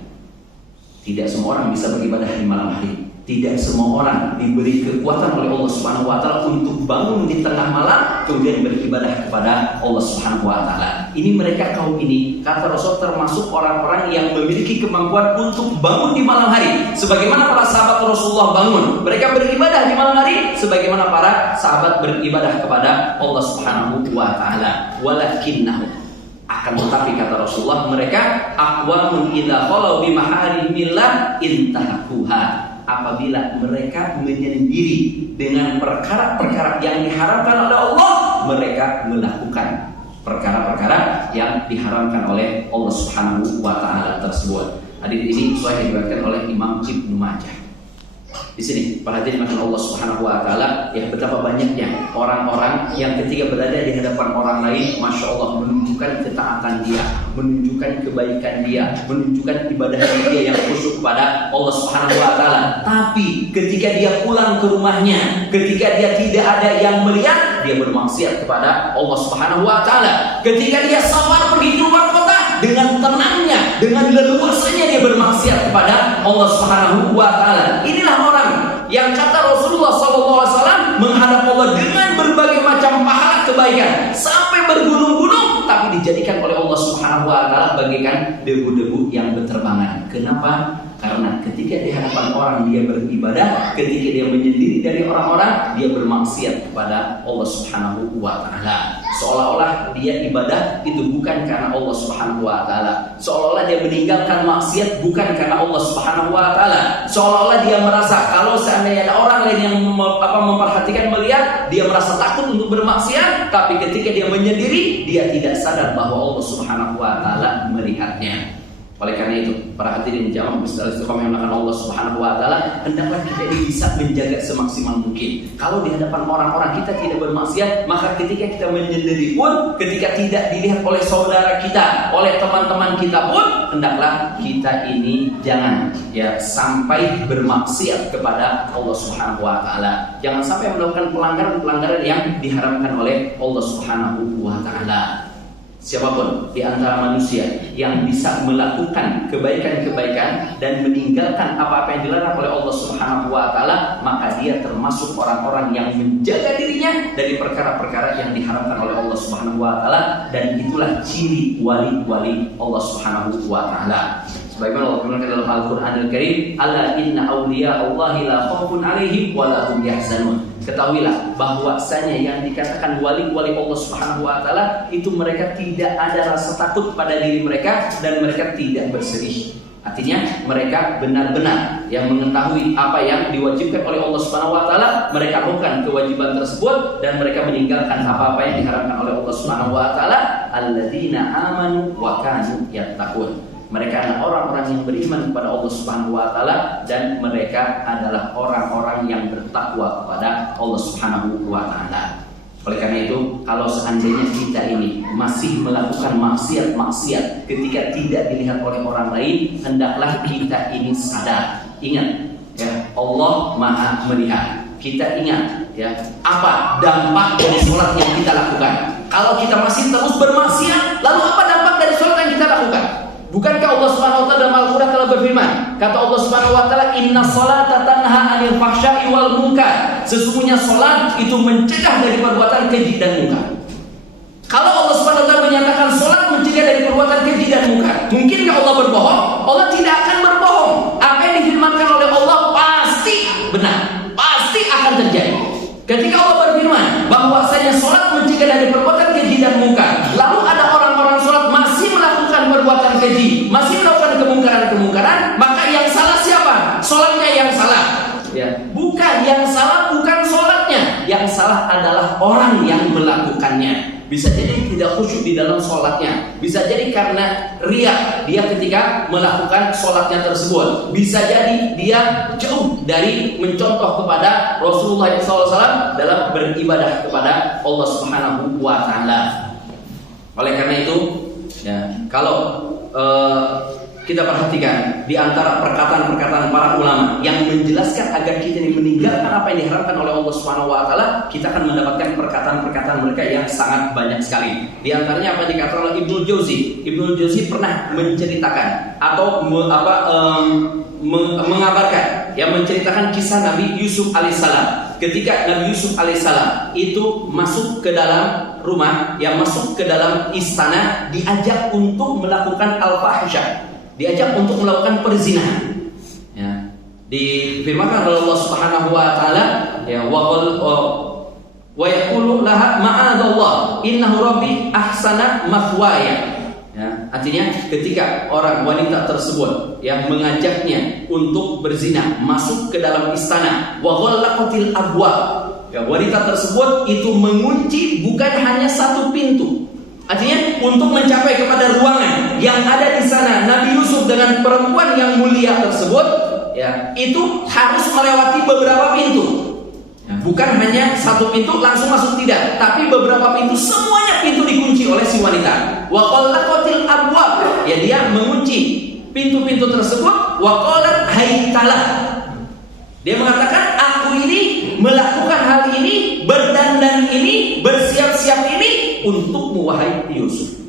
Tidak semua orang bisa beribadah di malam hari. Tidak semua orang diberi kekuatan oleh Allah Subhanahu wa taala untuk bangun di tengah malam kemudian beribadah kepada Allah Subhanahu wa taala. Ini mereka kaum ini, kata Rasul, termasuk orang-orang yang memiliki kemampuan untuk bangun di malam hari. Sebagaimana para sahabat Rasulullah bangun, mereka beribadah di malam hari sebagaimana para sahabat beribadah kepada Allah Subhanahu wa taala. Walakinnahum, akan tetapi kata Rasulullah, mereka aqwamun idza khalu bi maharimillah intahakuha, apabila mereka menyendiri dengan perkara-perkara yang diharamkan oleh Allah, mereka melakukan perkara-perkara yang diharamkan oleh Allah Subhanahu wa taala tersebut. Hadis ini sahih diriwayatkan oleh Imam Ibnu Majah. Di sini perhatian makan Allah Subhanahu wa taala, ya betapa banyaknya orang-orang yang ketika berada di hadapan orang lain, masya Allah, menunjukkan ketaatan dia, menunjukkan kebaikan dia, menunjukkan ibadah dia yang khusyuk kepada Allah Subhanahu wa taala. Tapi ketika dia pulang ke rumahnya, ketika dia tidak ada yang melihat, dia bermaksiat kepada Allah Subhanahu wa taala. Ketika dia safar pergi ke luar kota, dengan tenangnya, dengan leluasanya dia bermaksiat kepada Allah Subhanahu wa taala. Inilah orang yang kata Rasulullah SAW menghadap Allah dengan berbagai macam pahala kebaikan sampai bergunung-gunung, tapi dijadikan oleh Allah Subhanahu wa taala bagaikan debu-debu yang berterbangan. Kenapa? Karena ketika di hadapan orang dia beribadah, ketika dia menyendiri dari orang-orang, dia bermaksiat kepada Allah Subhanahu wa taala. Seolah-olah dia ibadah itu bukan karena Allah Subhanahu wa taala. Seolah-olah dia meninggalkan maksiat bukan karena Allah Subhanahu wa taala. Seolah-olah dia merasa kalau seandainya ada orang lain yang memperhatikan, melihat, dia merasa takut untuk bermaksiat, tapi ketika dia menyendiri, dia tidak sadar bahwa Allah Subhanahu wa taala melihatnya. Oleh karena itu, para hadirin jamaah Masjidil Istiqomah yang melakukan Allah Subhanahu wa taala, hendaklah kita ini bisa menjaga semaksimal mungkin. Kalau di hadapan orang-orang kita tidak bermaksiat, maka ketika kita menyendiri pun, ketika tidak dilihat oleh saudara kita, oleh teman-teman kita pun, hendaklah kita ini jangan sampai bermaksiat kepada Allah Subhanahu wa taala. Jangan sampai melakukan pelanggaran-pelanggaran yang diharamkan oleh Allah Subhanahu wa taala. Siapapun di antara manusia yang bisa melakukan kebaikan-kebaikan dan meninggalkan apa-apa yang dilarang oleh Allah Subhanahu wa taala, maka dia termasuk orang-orang yang menjaga dirinya dari perkara-perkara yang diharamkan oleh Allah Subhanahu wa taala, dan itulah ciri wali-wali Allah Subhanahu wa taala. Sebagaimana Allah firmankan dalam Al-Qur'anul Karim, "Ala inna awliya Allahi la khaufun 'alaihim wa la hum yahzanun." Ketahuilah bahwasanya yang dikatakan wali-wali Allah Subhanahu wa taala itu mereka tidak ada rasa takut pada diri mereka dan mereka tidak bersedih. Artinya mereka benar-benar yang mengetahui apa yang diwajibkan oleh Allah Subhanahu wa taala, mereka lakukan kewajiban tersebut dan mereka meninggalkan apa-apa yang diharamkan oleh Allah Subhanahu wa taala. Alladzina amanu wa kanu yattaqun. Mereka adalah orang-orang yang beriman kepada Allah Subhanahu wa taala dan mereka adalah orang-orang yang bertakwa kepada Allah Subhanahu wa taala. Oleh karena itu, kalau seandainya kita ini masih melakukan maksiat-maksiat ketika tidak dilihat oleh orang lain, hendaklah kita ini sadar. Ingat, Allah Maha melihat. Kita ingat apa dampak dari sholat yang kita lakukan. Kalau kita masih terus bermaksiat, lalu apa dampak dari sholat yang kita lakukan? Bukankah Allah Subhanahu wa taala dalam Al-Qur'an telah berfirman, kata Allah Subhanahu wa taala, "Inna sholata tanha 'anil fahsya'i wal munkar." Sesungguhnya salat itu mencegah dari perbuatan keji dan munkar. Kalau Allah Subhanahu wa taala menyatakan salat mencegah dari perbuatan keji dan munkar, mungkinkah Allah berbohong? Allah tidak akan berbohong. Apa yang difirmankan oleh Allah pasti benar, pasti akan terjadi. Ketika Allah berfirman bahwasanya salat mencegah dari perbuatan keji dan munkar, lalu ada orang-orang salat masih melakukan perbuatan keji, masih melakukan kemungkaran-kemungkaran, maka yang salah siapa? Salatnya yang salah. Ya, bukan yang salah, bukan salatnya. Yang salah adalah orang yang melakukannya. Bisa jadi tidak khusyuk di dalam sholatnya. Bisa jadi karena riya dia ketika melakukan sholatnya tersebut. Bisa jadi dia jauh dari mencontoh kepada Rasulullah SAW dalam beribadah kepada Allah Subhanahu wa Ta'ala. Oleh karena itu, ya, kalau kita perhatikan di antara perkataan-perkataan para ulama yang menjelaskan agar kita ini meninggalkan apa yang diharamkan oleh Allah Subhanahu wa taala, kita akan mendapatkan perkataan-perkataan mereka yang sangat banyak sekali. Di antaranya apa dikatakan oleh Ibnu Jauzi. Ibnu Jauzi pernah menceritakan atau mengabarkan, yang menceritakan kisah Nabi Yusuf alaihissalam. Ketika Nabi Yusuf alaihissalam itu masuk ke dalam rumah, yang masuk ke dalam istana, diajak untuk melakukan al-fahisyah, diajak untuk melakukan perzinahan. Ya. Difirmankan oleh Allah Subhanahu wa taala, ya, wa yaqulu laha ma'adallah innahu rabbi ahsana mathwaya. Ya, artinya ketika orang wanita tersebut yang mengajaknya untuk berzina masuk ke dalam istana, wa ghallaqatil abwab. Ya, wanita tersebut itu mengunci bukan hanya satu pintu. Artinya untuk mencapai kepada ruangan yang ada di sana Nabi Yusuf dengan perempuan yang mulia tersebut, ya, itu harus melewati beberapa pintu. Ya, bukan hanya satu pintu langsung masuk, tidak, tapi beberapa pintu, semuanya pintu dikunci oleh si wanita. Wa qallaqatil abwab, ya, dia mengunci pintu-pintu tersebut. Wa qalat haitalah, dia mengatakan aku ini melakukan hal ini, berdandan ini, bersiap-siap ini untukmu wahai Yusuf.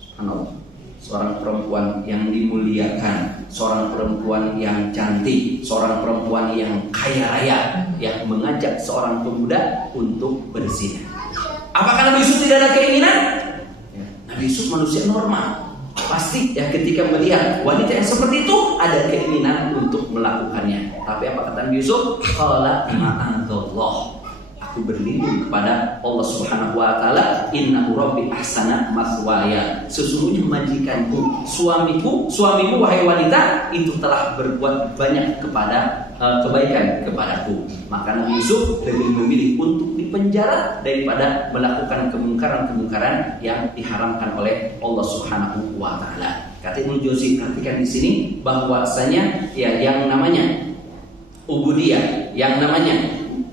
Subhanallah. Seorang perempuan yang dimuliakan, seorang perempuan yang cantik, seorang perempuan yang kaya raya, yang mengajak seorang pemuda untuk berzina. Apakah Nabi Yusuf tidak ada keinginan? Ya, Nabi Yusuf manusia normal. Pasti ya ketika melihat wanita yang seperti itu ada keinginan untuk melakukannya. Tapi apa kata Nabi Yusuf? Qala ma'adzallah, aku berlindung kepada Allah Subhanahu wa taala, innahu rabbi ahsana mathwaya. Sesungguhnya majikanku, suamimu wahai wanita, itu telah berbuat banyak kepada kebaikan kepadaku. Maka Nabi Yusuf lebih memilih untuk dipenjara daripada melakukan kemungkaran-kemungkaran yang diharamkan oleh Allah Subhanahu wa taala. Kata Ibnu Jauzi, perhatikan di sini bahwasanya ya yang namanya ubudiyah, yang namanya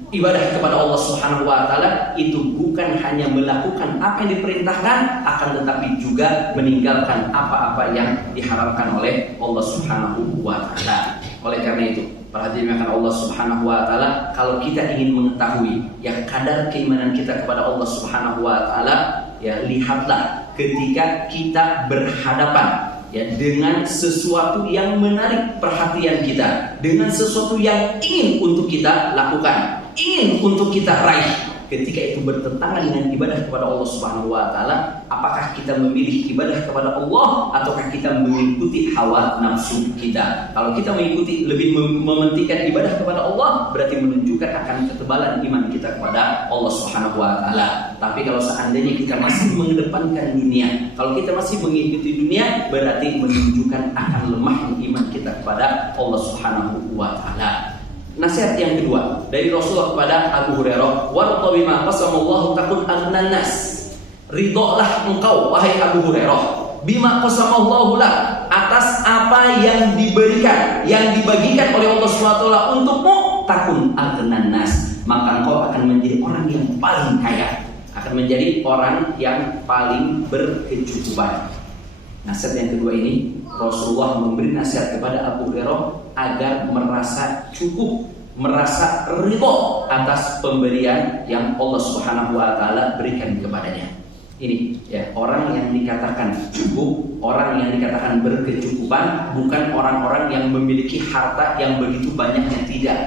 ibadah kepada Allah Subhanahu wa taala itu bukan hanya melakukan apa yang diperintahkan, akan tetapi juga meninggalkan apa-apa yang diharamkan oleh Allah Subhanahu wa taala. Oleh karena itu, perhatikan Allah Subhanahu wa taala, kalau kita ingin mengetahui ya kadar keimanan kita kepada Allah Subhanahu wa taala, ya lihatlah ketika kita berhadapan ya dengan sesuatu yang menarik perhatian kita, dengan sesuatu yang ingin untuk kita lakukan, ingin untuk kita raih. Ketika itu bertentangan dengan ibadah kepada Allah Subhanahu wa taala, apakah kita memilih ibadah kepada Allah ataukah kita mengikuti hawa nafsu kita? Kalau kita mengikuti, lebih mementingkan ibadah kepada Allah, berarti menunjukkan akan ketebalan iman kita kepada Allah Subhanahu wa taala. Tapi kalau seandainya kita masih mengedepankan dunia, kalau kita masih mengikuti dunia, berarti menunjukkan akan lemahnya iman kita kepada Allah Subhanahu wa taala. Nasihat yang kedua dari Rasulullah kepada Abu Hurairah, warḍa bima qasamallahu takun aghnan nas. Ridholah engkau wahai Abu Hurairah bima qasamallahu lak, atas apa yang diberikan, yang dibagikan oleh Allah Subhanahu wa taala untukmu, takun aghnan nas, maka engkau akan menjadi orang yang paling kaya, akan menjadi orang yang paling berkecukupan. Nasihat yang kedua ini, Rasulullah memberi nasihat kepada Abu Hurairah agar merasa cukup, merasa ridho atas pemberian yang Allah Subhanahu wa taala berikan kepadanya. Ini ya, orang yang dikatakan cukup, orang yang dikatakan berkecukupan bukan orang-orang yang memiliki harta yang begitu banyaknya, tidak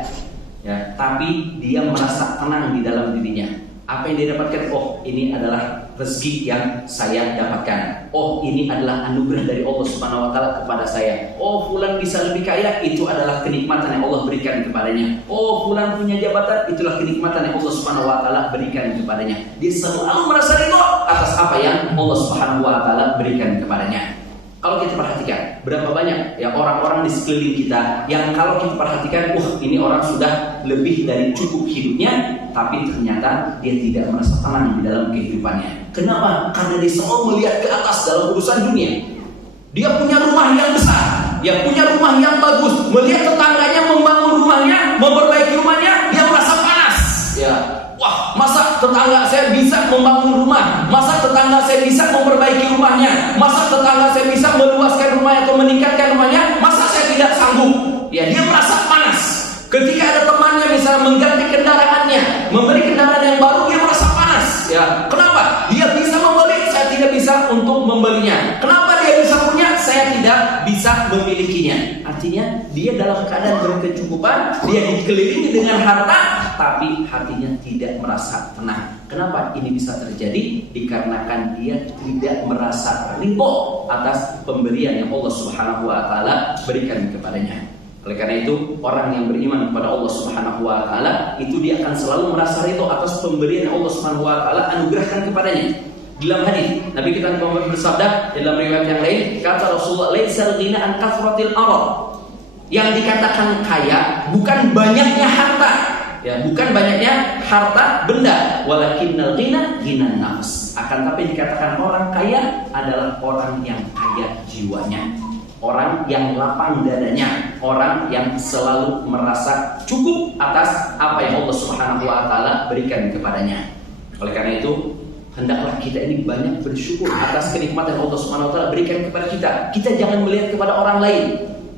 ya, tapi dia merasa tenang di dalam dirinya. Apa yang dia dapatkan? Oh, ini adalah rezeki yang saya dapatkan. Oh, ini adalah anugerah dari Allah Subhanahu wa taala kepada saya. Oh, fulan bisa lebih kaya, itu adalah kenikmatan yang Allah berikan kepadanya. Oh, fulan punya jabatan, itulah kenikmatan yang Allah Subhanahu wa taala berikan kepadanya. Dia selalu merasa ridho atas apa yang Allah Subhanahu wa taala berikan kepadanya. Kalau kita perhatikan, berapa banyak ya orang-orang di sekeliling kita yang kalau kita perhatikan, ini orang sudah lebih dari cukup hidupnya, tapi ternyata dia tidak merasa tenang di dalam kehidupannya. Kenapa? Karena dia selalu melihat ke atas dalam urusan dunia. Dia punya rumah yang besar, dia punya rumah yang bagus, melihat tetangganya membangun rumahnya, memperbaiki rumahnya, dia merasa panas. Ya, wah, masa tetangga saya bisa membangun rumah? Masa tetangga saya bisa memperbaiki rumahnya? Masa tetangga saya bisa meluaskan rumahnya atau meningkatkan rumahnya? Masa saya tidak sanggup? Ya, dia merasa panas. Ketika ada temannya misalnya mengganti kendaraannya, membeli kendaraan yang baru, dia merasa panas. Ya, kenapa? Dia bisa membeli, saya tidak bisa untuk membelinya. Kenapa dia bisa punya, saya tidak bisa memilikinya? Artinya dia dalam keadaan berkecukupan, dia dikelilingi dengan harta, tapi hatinya tidak merasa tenang. Kenapa ini bisa terjadi? Dikarenakan dia tidak merasa ridho atas pemberian yang Allah Subhanahu wa taala berikan kepadanya. Oleh karena itu, orang yang beriman kepada Allah Subhanahu wa taala itu dia akan selalu merasa ridho atas pemberian yang Allah Subhanahu wa taala anugerahkan kepadanya. Dalam hadis Nabi kita Muhammad bersabda dalam riwayat yang lain, kata Rasulullah, "Laitsal ghina an kathratil arad." Yang dikatakan kaya bukan banyaknya harta, ya, bukan banyaknya harta benda, walakinnal ghina ghinan nafs. Akan tapi dikatakan orang kaya adalah orang yang kaya jiwanya, orang yang lapang dadanya, orang yang selalu merasa cukup atas apa yang Allah Subhanahu wa taala berikan kepadanya. Oleh karena itu, hendaklah kita ini banyak bersyukur atas kenikmatan yang Allah Subhanahu wa taala berikan kepada kita. Kita jangan melihat kepada orang lain.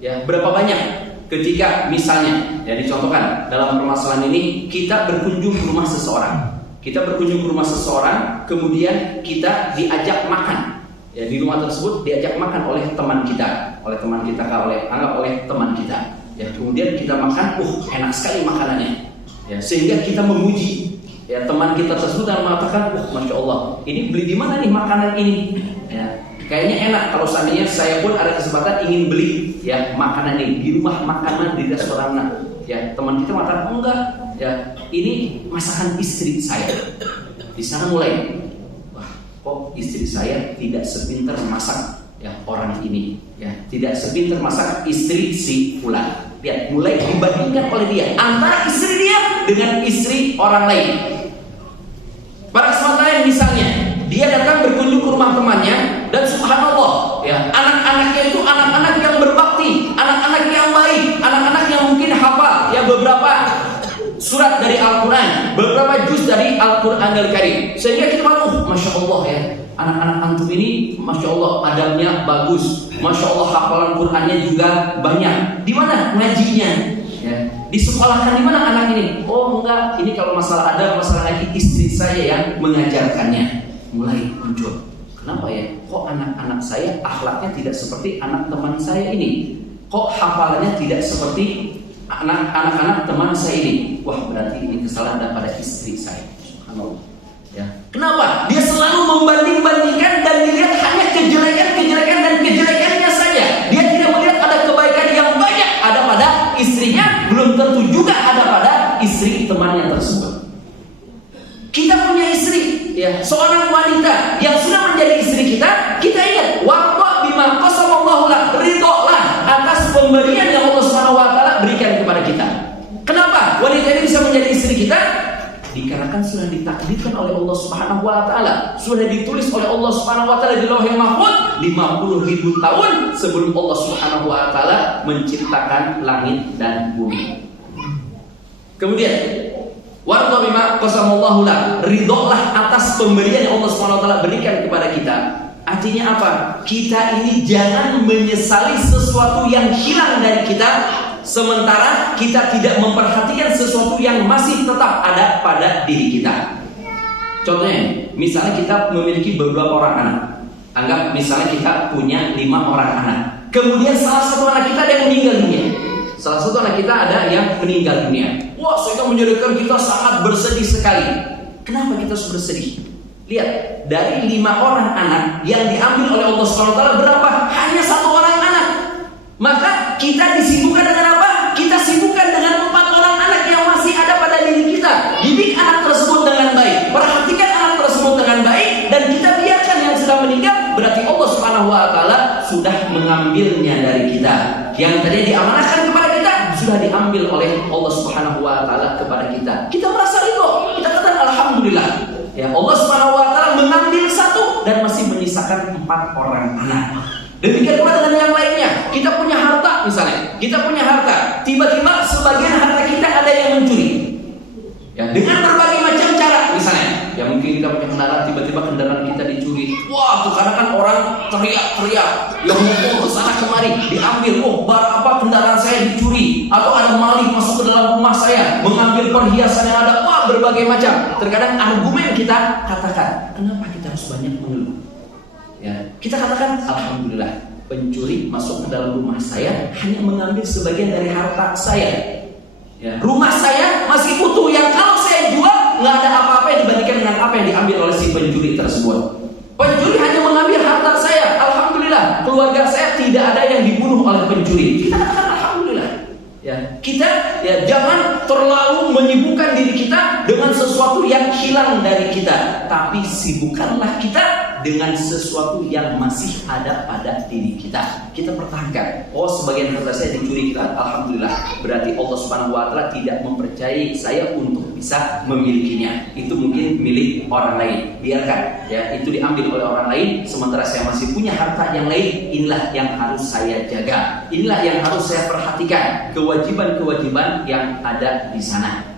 Ya, berapa banyak ketika misalnya ya dicontohkan dalam permasalahan ini, kita berkunjung ke rumah seseorang. Kita berkunjung ke rumah seseorang, kemudian kita diajak makan. Ya, di rumah tersebut diajak makan oleh teman kita, anggap oleh teman kita. Ya, kemudian kita makan, enak sekali makanannya. Ya, sehingga kita memuji. Ya, teman kita tersebut dan mengatakan, masya Allah, ini beli di mana nih makanan ini? Ya, kayaknya enak. Kalau seandainya saya pun ada kesempatan ingin beli ya makanan ini di rumah makanan di restoran. Ya, teman kita mengatakan, enggak. Ya, ini masakan istri saya. Di sana mulai, kok istri saya tidak sepintar masak ya orang ini, ya tidak sepintar masak istri si fulan. Lihat, mulai dibandingkan oleh dia antara istri dia dengan istri orang lain. Pada kesempatan lain misalnya dia datang berkunjung ke rumah temannya dan subhanallah, ya anak-anaknya itu anak-anak yang berbakti, anak-anak yang baik, anak-anak yang mungkin hafal ya beberapa surat dari Al-Quran, beberapa juz dari Al-Quran Al-Karim. Sehingga kita malu, masya Allah ya, anak-anak antum ini, masya Allah adabnya bagus, masya Allah hafalan Qurannya juga banyak. Di mana ngajinya? Ya, disekolahkan di mana anak ini? Oh enggak, ini kalau masalah adab, masalah ngaji istri saya yang mengajarkannya. Mulai muncul, kenapa ya? Kok anak-anak saya akhlaknya tidak seperti anak teman saya ini? Kok hafalannya tidak seperti anak-anak teman saya ini? Wah, berarti ini kesalahan ada pada istri saya. Subhanallah. Ya. Kenapa? Dia selalu membanding-bandingkan dan dilihat hanya kejelekan dan kejelekannya saja. Dia tidak melihat ada kebaikan yang banyak ada pada istrinya, belum tentu juga ada pada istri temannya tersebut. Kita punya istri, ya, seorang wanita yang sudah menjadi istri kita ingat, warda bima qasamallahu lak, ridholah atas pemberian yang Allah Subhanahu wa taala berikan kepada kita. Kenapa wanita ini bisa menjadi istri kita? Dikarenakan sudah ditakdirkan oleh Allah Subhanahu wa taala, sudah ditulis oleh Allah Subhanahu wa taala di Lauhul Mahfuz 50.000 tahun sebelum Allah Subhanahu wa taala menciptakan langit dan bumi. Kemudian warda bima qasamallahu lak, ridholah atas pemberian yang Allah Subhanahu wa taala berikan kepada kita. Artinya apa? Kita ini jangan menyesali sesuatu yang hilang dari kita, sementara kita tidak memperhatikan sesuatu yang masih tetap ada pada diri kita. Contohnya, misalnya kita memiliki beberapa orang anak. Anggap misalnya kita punya 5 orang anak. Kemudian salah satu anak kita ada yang meninggal dunia. Salah satu anak kita ada yang meninggal dunia. Wah, sehingga menjadikan kita sangat bersedih sekali. Kenapa kita harus bersedih? Lihat, dari 5 orang anak yang diambil oleh Allah SWT berapa? Hanya 1 orang anak. Maka kita disibukkan dengan apa? Kita sibukkan dengan 4 orang anak yang masih ada pada diri kita. Didik anak tersebut dengan baik, perhatikan anak tersebut dengan baik, dan kita biarkan yang sudah meninggal. Berarti Allah SWT sudah mengambilnya dari kita. Yang tadi diamanahkan kepada kita sudah diambil oleh Allah SWT kepada kita. Kita merasa ridho, kita katakan alhamdulillah. Ya, Allah SWT mengambil 1 dan masih menyisakan 4 orang anak. Demikian pula dengan yang lainnya. Kita punya harta misalnya, kita punya harta, tiba-tiba sebagian harta kita ada yang mencuri. Ya, dengan berbagai macam cara misalnya. Ya mungkin kita punya kendaraan, tiba-tiba kendaraan kita dicuri. Wah, tuh karena kan orang teriak-teriak, yang ngumpul ke sana kemari, diambil. Oh, apa kendaraan saya dicuri? Atau ada maling masuk ke dalam rumah saya, mengambil perhiasan yang ada. Wah, berbagai macam. Terkadang argumen kita katakan, kenapa kita harus banyak mengeluh? Ya, kita katakan alhamdulillah, pencuri masuk ke dalam rumah saya hanya mengambil sebagian dari harta saya. Ya, rumah saya masih utuh, yang kalau saya jual nggak ada apa-apa yang dibandingkan dengan apa yang diambil oleh si pencuri tersebut. Pencuri hanya mengambil harta saya, alhamdulillah, keluarga saya tidak ada yang dibunuh oleh pencuri. Kita katakan alhamdulillah. Ya, kita jangan terlalu menyibukkan diri kita dengan sesuatu yang hilang dari kita, tapi sibukkanlah kita dengan sesuatu yang masih ada pada diri kita. Kita pertahankan. Oh, sebagian harta saya dicuri, kita alhamdulillah. Berarti Allah Subhanahu wa taala tidak mempercayai saya untuk bisa memilikinya. Itu mungkin milik orang lain. Biarkan ya, itu diambil oleh orang lain, sementara saya masih punya harta yang lain. Inilah yang harus saya jaga. Inilah yang harus saya perhatikan. Kewajiban-kewajiban yang ada di sana.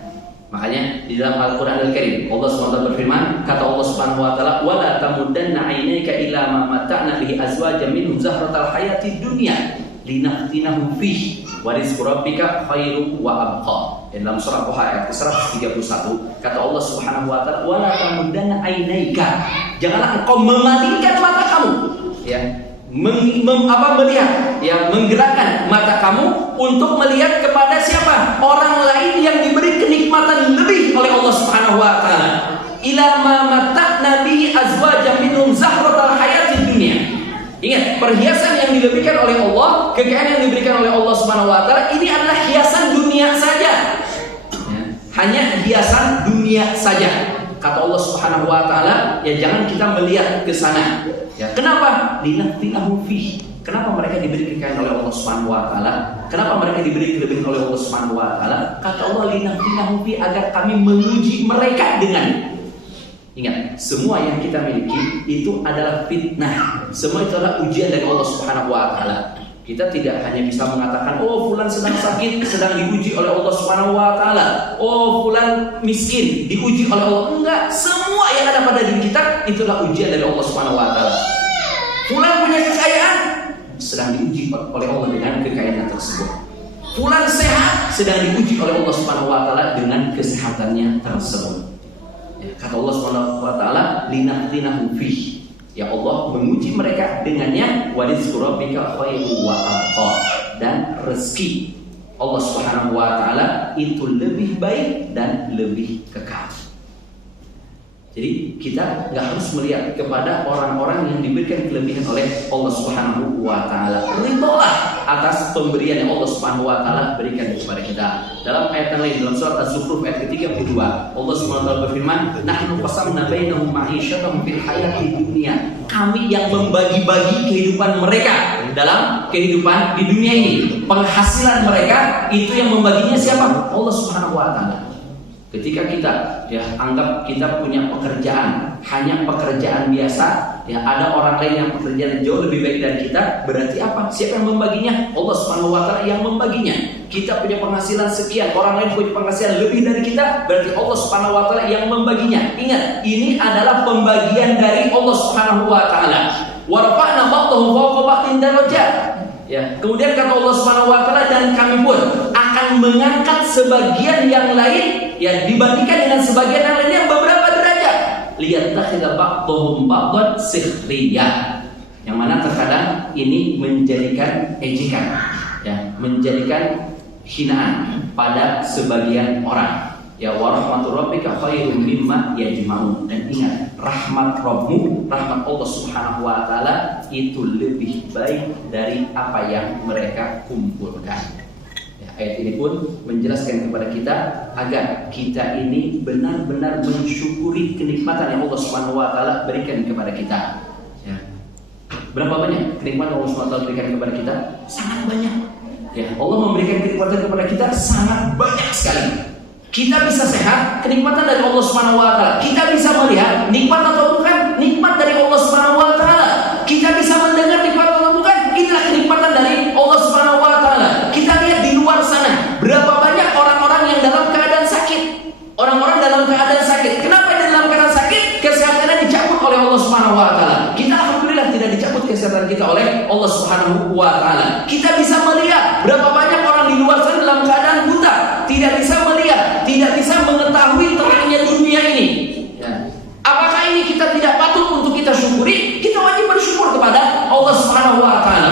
Makanya di dalam Al-Quran Al-Karim Allah SWT berfirman, kata Allah Subhanahu wa taala, "Wala tamuddanna 'ainaika ila ma mata'na bihi azwajan minhum zahratal hayatid dunya linaftinahum fihi wa rizqu rabbika khairum wa abqa." Dalam surah Taha ayat ke-131 kata Allah Subhanahu wa taala, "Wala tamuddanna 'ainaika." Janganlah engkau memalingkan mata kamu, ya. Melihat, ya, menggerakkan mata kamu untuk melihat kepada siapa? Orang lain yang diberi kenikmatan lebih oleh Allah Subhanahu wa taala. Ila ma mata'na bihi azwajan minhum zahratal hayatid dunya. Ingat, perhiasan yang dilebihkan oleh Allah, kekayaan yang diberikan oleh Allah Subhanahu wa taala, ini adalah hiasan dunia saja. Ya, hanya hiasan dunia saja. Kata Allah Subhanahu wa taala, ya jangan kita melihat ke sana. Ya, kenapa? Linaftinahum fihi. Kenapa mereka diberi kekayaan oleh Allah Subhanahu wa taala? Kenapa mereka diberi kelebihan oleh Allah Subhanahu wa taala? Kata Allah, linaftinahum fihi, agar kami menguji mereka dengan. Ingat, semua yang kita miliki itu adalah fitnah. Semua itu adalah ujian dari Allah Subhanahu wa taala. Kita tidak hanya bisa mengatakan, oh fulan sedang sakit, sedang diuji oleh Allah Subhanahu wa taala. Oh fulan miskin, diuji oleh Allah. Enggak, semua yang ada pada diri kita itulah ujian dari Allah Subhanahu wa taala. Fulan punya kekayaan, sedang diuji oleh Allah dengan kekayaan tersebut. Fulan sehat, sedang diuji oleh Allah Subhanahu wa taala dengan kesehatannya tersebut. Ya, kata Allah Subhanahu wa taala, linaftinahum fihi. Ya, Allah menguji mereka dengannya, wa rizqu rabbika khairu wa abqa, dan rezeki Allah Subhanahu wa taala itu lebih baik dan lebih kekal. Jadi kita nggak harus melihat kepada orang-orang yang diberikan kelebihan oleh Allah Subhanahu wa taala. Ridholah atas pemberian yang Allah Subhanahu wa taala berikan kepada kita. Dalam ayat yang lain, dalam surat Az-Zukhruf ayat ke-32, Allah Subhanahu wa taala berfirman, "Nahnu qasamna bainahum ma'isyatahum fil hayatid dunya." Kami yang membagi-bagi kehidupan mereka dalam kehidupan di dunia ini. Penghasilan mereka itu yang membaginya siapa? Allah Subhanahu wa taala. Ketika kita anggap kita punya pekerjaan, hanya pekerjaan biasa, ada orang lain yang pekerjaan jauh lebih baik dari kita, berarti apa? Siapa yang membaginya? Allah Subhanahu wa taala yang membaginya. Kita punya penghasilan sekian, orang lain punya penghasilan lebih dari kita, berarti Allah Subhanahu wa taala yang membaginya. Ingat, ini adalah pembagian dari Allah Subhanahu wa taala. Wa rafa'na ba'dahum fawqa ba'din darajat. Ya, kemudian kata Allah Subhanahu wa taala, dan kami pun akan mengangkat sebagian yang lain dibandingkan dengan sebagian yang lainnya beberapa derajat. liyattakhidha ba'dhum ba'dhan sikhriyah. Yang mana terkadang ini menjadikan ejekan, ya, menjadikan hinaan pada sebagian orang. Ya, wa rahmatur rabbika khairum mimma yajma'un. Dan ingat, rahmat Rabbmu, rahmat Allah Subhanahu wa taala itu lebih baik dari apa yang mereka kumpulkan. Ya, ayat ini pun menjelaskan kepada kita agar kita ini benar-benar mensyukuri kenikmatan yang Allah Subhanahu wa taala berikan kepada kita. Ya. Berapa banyak kenikmatan Allah Subhanahu wa taala berikan kepada kita? Sangat banyak. Ya, Allah memberikan kenikmatan kepada kita sangat banyak sekali. Kita bisa sehat, kenikmatan dari Allah Subhanahu wa taala. Kita bisa melihat, nikmat atau bukan, nikmat dari Allah Subhanahu wa taala. Kita bisa mendengar, nikmat atau bukan, inilah kenikmatan dari Allah Subhanahu wa taala. Kita lihat di luar sana, berapa banyak orang-orang yang dalam keadaan sakit. Orang-orang dalam keadaan sakit. Kenapa dia dalam keadaan sakit? Kesehatannya dicabut oleh Allah Subhanahu wa taala. Kita alhamdulillah tidak dicabut kesehatan kita oleh Allah Subhanahu wa taala. Kita bisa melihat berapa banyak orang di luar sana dalam keadaan buta, tidak bisa melihat, tidak bisa mengetahui terangnya dunia ini. Ya. Apakah ini kita tidak patut untuk kita syukuri? Kita wajib bersyukur kepada Allah Subhanahu wa taala.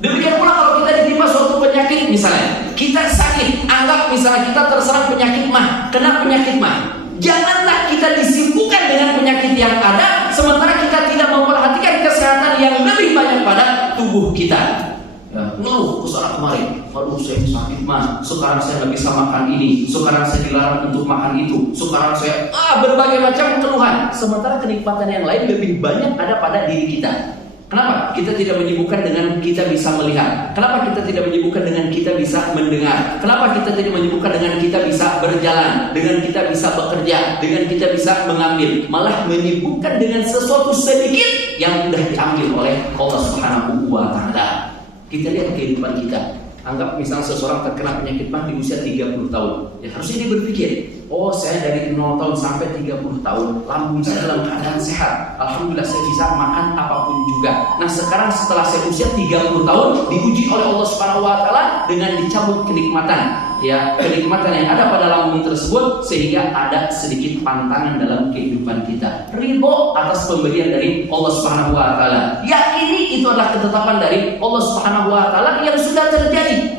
Demikian pula kalau kita ditimpa suatu penyakit misalnya, kita sakit, anggap misalnya kita terserang penyakit mah, kena penyakit mah. Janganlah kita disibukkan dengan penyakit yang ada, sementara kita tidak memperhatikan kesehatan yang lebih banyak pada tubuh kita. Ya, ngeluh kesana kemarin, aduh saya sakit mah, sekarang saya nggak bisa makan ini, sekarang saya dilarang untuk makan itu, sekarang saya berbagai macam keluhan. Sementara kenikmatan yang lain lebih banyak ada pada diri kita. Kenapa kita tidak menyibukkan dengan kita bisa melihat? Kenapa kita tidak menyibukkan dengan kita bisa mendengar? Kenapa kita tidak menyibukkan dengan kita bisa berjalan, dengan kita bisa bekerja, dengan kita bisa mengambil? Malah menyibukkan dengan sesuatu sedikit yang sudah diambil oleh Allah Subhanahu wa taala. Kita lihat kehidupan kita. Anggap misalnya seseorang terkena penyakit mah di usia 30 tahun. Ya harusnya dia berpikir, oh saya dari 0 tahun sampai 30 tahun, lambung saya dalam keadaan sehat. Alhamdulillah saya bisa makan apapun juga. Nah sekarang setelah saya usia 30 tahun, diuji oleh Allah Subhanahu wa taala dengan dicabut kenikmatan. Ya, kenikmatan yang ada pada lambung tersebut sehingga ada sedikit pantangan dalam kehidupan kita. Ridho atas pemberian dari Allah Subhanahu wa taala. Yakini itu adalah ketetapan dari Allah Subhanahu wa taala yang sudah terjadi.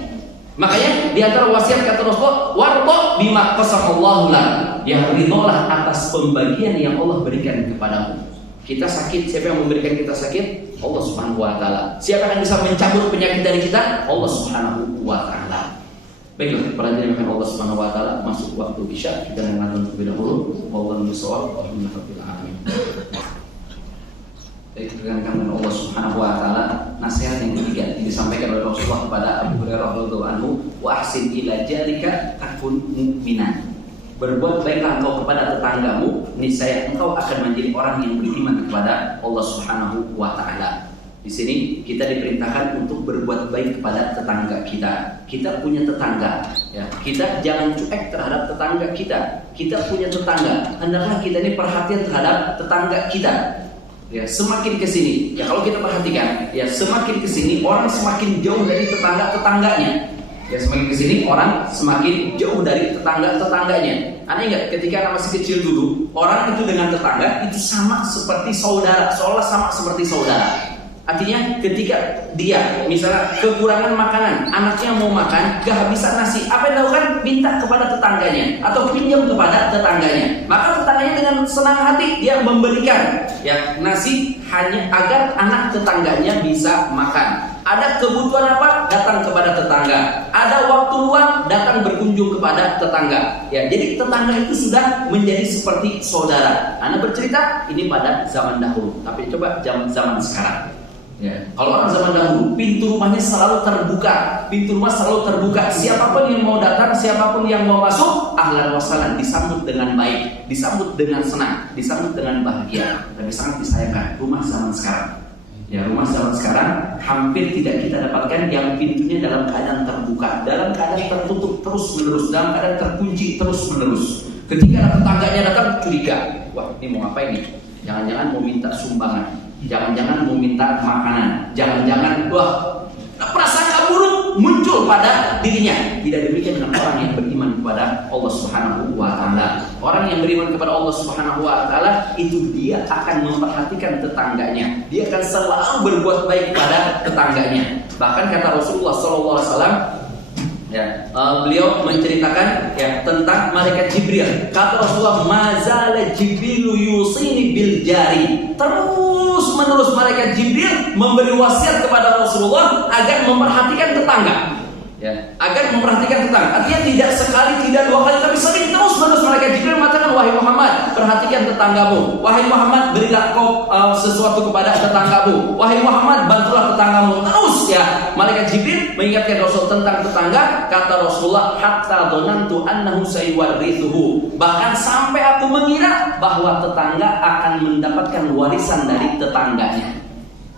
Makanya di antara wasiat kata Rasulullah, warḍa bima qasamallahu lak. Ya, ridholah atas pembagian yang Allah berikan kepadamu. Kita sakit, siapa yang memberikan kita sakit? Allah Subhanahu wa taala. Siapa yang bisa mencabut penyakit dari kita? Allah Subhanahu wa taala. Baiklah, perhatian yang Allah Subhanahu wa taala, masuk waktu Isya, kita dengarkan terlebih dahulu. Wallahu a'lam. Alhamdulillahirabbil alamin. Baik, dengan Allah Subhanahu wa taala, nasihat yang ketiga yang disampaikan oleh Rasulullah kepada Abu Hurairah radhiyallahu anhu, wa ahsin ila jarika takun mu'minan. Berbuat baiklah engkau kepada tetanggamu, niscaya engkau akan menjadi orang yang beriman kepada Allah Subhanahu wa taala. Di sini kita diperintahkan untuk berbuat baik kepada tetangga kita. Kita punya tetangga, ya. Kita jangan cuek terhadap tetangga kita. Kita punya tetangga, hendaklah kita ini perhatian terhadap tetangga kita. Ya, semakin ke sini, ya kalau kita perhatikan, ya semakin ke sini orang semakin jauh dari tetangga-tetangganya. Ya semakin ke sini orang semakin jauh dari tetangga-tetangganya. Aneh enggak ketika anak masih kecil dulu, orang itu dengan tetangga itu sama seperti saudara, seolah sama seperti saudara. Artinya ketika dia misalnya kekurangan makanan, anaknya mau makan, kehabisan nasi, apa yang dilakukan? Minta kepada tetangganya atau pinjam kepada tetangganya. Maka tetangganya dengan senang hati dia memberikan ya nasi hanya agar anak tetangganya bisa makan. Ada kebutuhan apa? Datang kepada tetangga. Ada waktu luang, datang berkunjung kepada tetangga. Ya, jadi tetangga itu sudah menjadi seperti saudara. Anda bercerita ini pada zaman dahulu, tapi coba zaman sekarang. Ya, kalau orang zaman dahulu, pintu rumahnya selalu terbuka, pintu rumah selalu terbuka. Siapapun yang mau datang, siapapun yang mau masuk, ahlan wa sahlan, disambut dengan baik, disambut dengan senang, disambut dengan bahagia. Tapi sangat disayangkan rumah zaman sekarang. Ya, rumah zaman sekarang hampir tidak kita dapatkan yang pintunya dalam keadaan terbuka, dalam keadaan tertutup terus menerus, dalam keadaan terkunci terus menerus. Ketika tetangganya datang curiga, wah ini mau apa ini? Jangan-jangan mau minta sumbangan. Jangan-jangan mau minta makanan, jangan-jangan wah prasangka buruk muncul pada dirinya. Tidak demikian dengan orang yang beriman kepada Allah Subhanahu wa taala. Orang yang beriman kepada Allah Subhanahu wa taala itu dia akan memperhatikan tetangganya. Dia akan selalu berbuat baik pada tetangganya. Bahkan kata Rasulullah sallallahu alaihi wasallam, beliau menceritakan tentang malaikat Jibril. Kata Rasulullah, mazala Jibrilu yusini bil jari. Terus menerus malaikat Jibril memberi wasiat kepada Rasulullah agar memperhatikan tetangga. Agar memperhatikan tetangga. Artinya tidak sekali, tidak dua kali, tapi sering terus menerus malaikat Jibril mengatakan, wahai Muhammad, perhatikan tetanggamu. Wahai Muhammad, berilah kau sesuatu kepada tetanggamu. Wahai Muhammad, bantulah tetanggamu. Terus malaikat Jibril mengingatkan Rasul tentang tetangga. Kata Rasulullah, hatta dhanantu annahu sayuwarithuhu. Bahkan sampai aku mengira bahwa tetangga akan mendapatkan warisan dari tetangganya.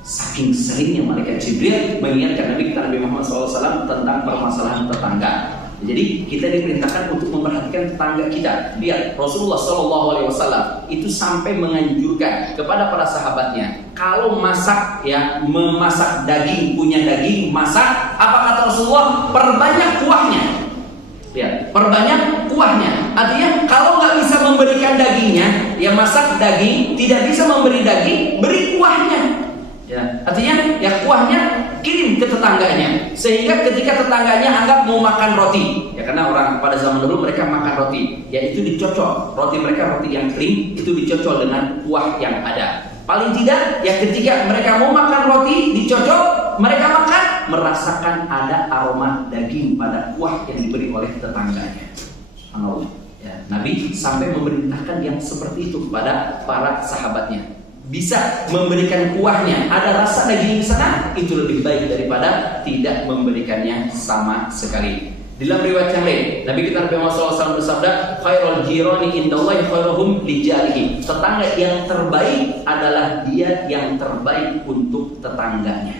Saking seringnya malaikat Jibril mengingatkan Nabi Muhammad SAW tentang permasalahan tetangga. Jadi kita diperintahkan untuk memperhatikan tetangga kita. Lihat Rasulullah SAW itu sampai menganjurkan kepada para sahabatnya, kalau masak memasak daging, punya daging masak, apa kata Rasulullah? Perbanyak kuahnya. Perbanyak kuahnya. Artinya kalau nggak bisa memberikan dagingnya, masak daging, tidak bisa memberi daging, beri kuahnya. Artinya kuahnya kirim ke tetangganya, sehingga ketika tetangganya anggap mau makan roti, karena orang pada zaman dulu mereka makan roti, itu dicocol roti mereka, roti yang kering itu dicocol dengan kuah yang ada. Paling tidak ketika mereka mau makan roti dicocol, mereka makan merasakan ada aroma daging pada kuah yang diberi oleh tetangganya. Subhanallah. Nabi sampai memerintahkan yang seperti itu kepada para sahabatnya. Bisa memberikan kuahnya, ada rasa daging di sana, itu lebih baik daripada tidak memberikannya sama sekali. Dalam riwayat yang lain, Nabi kita Nabi Muhammad SAW bersabda, khairul jirani indallahi khairuhum lijarihi. Tetangga yang terbaik adalah dia yang terbaik untuk tetangganya.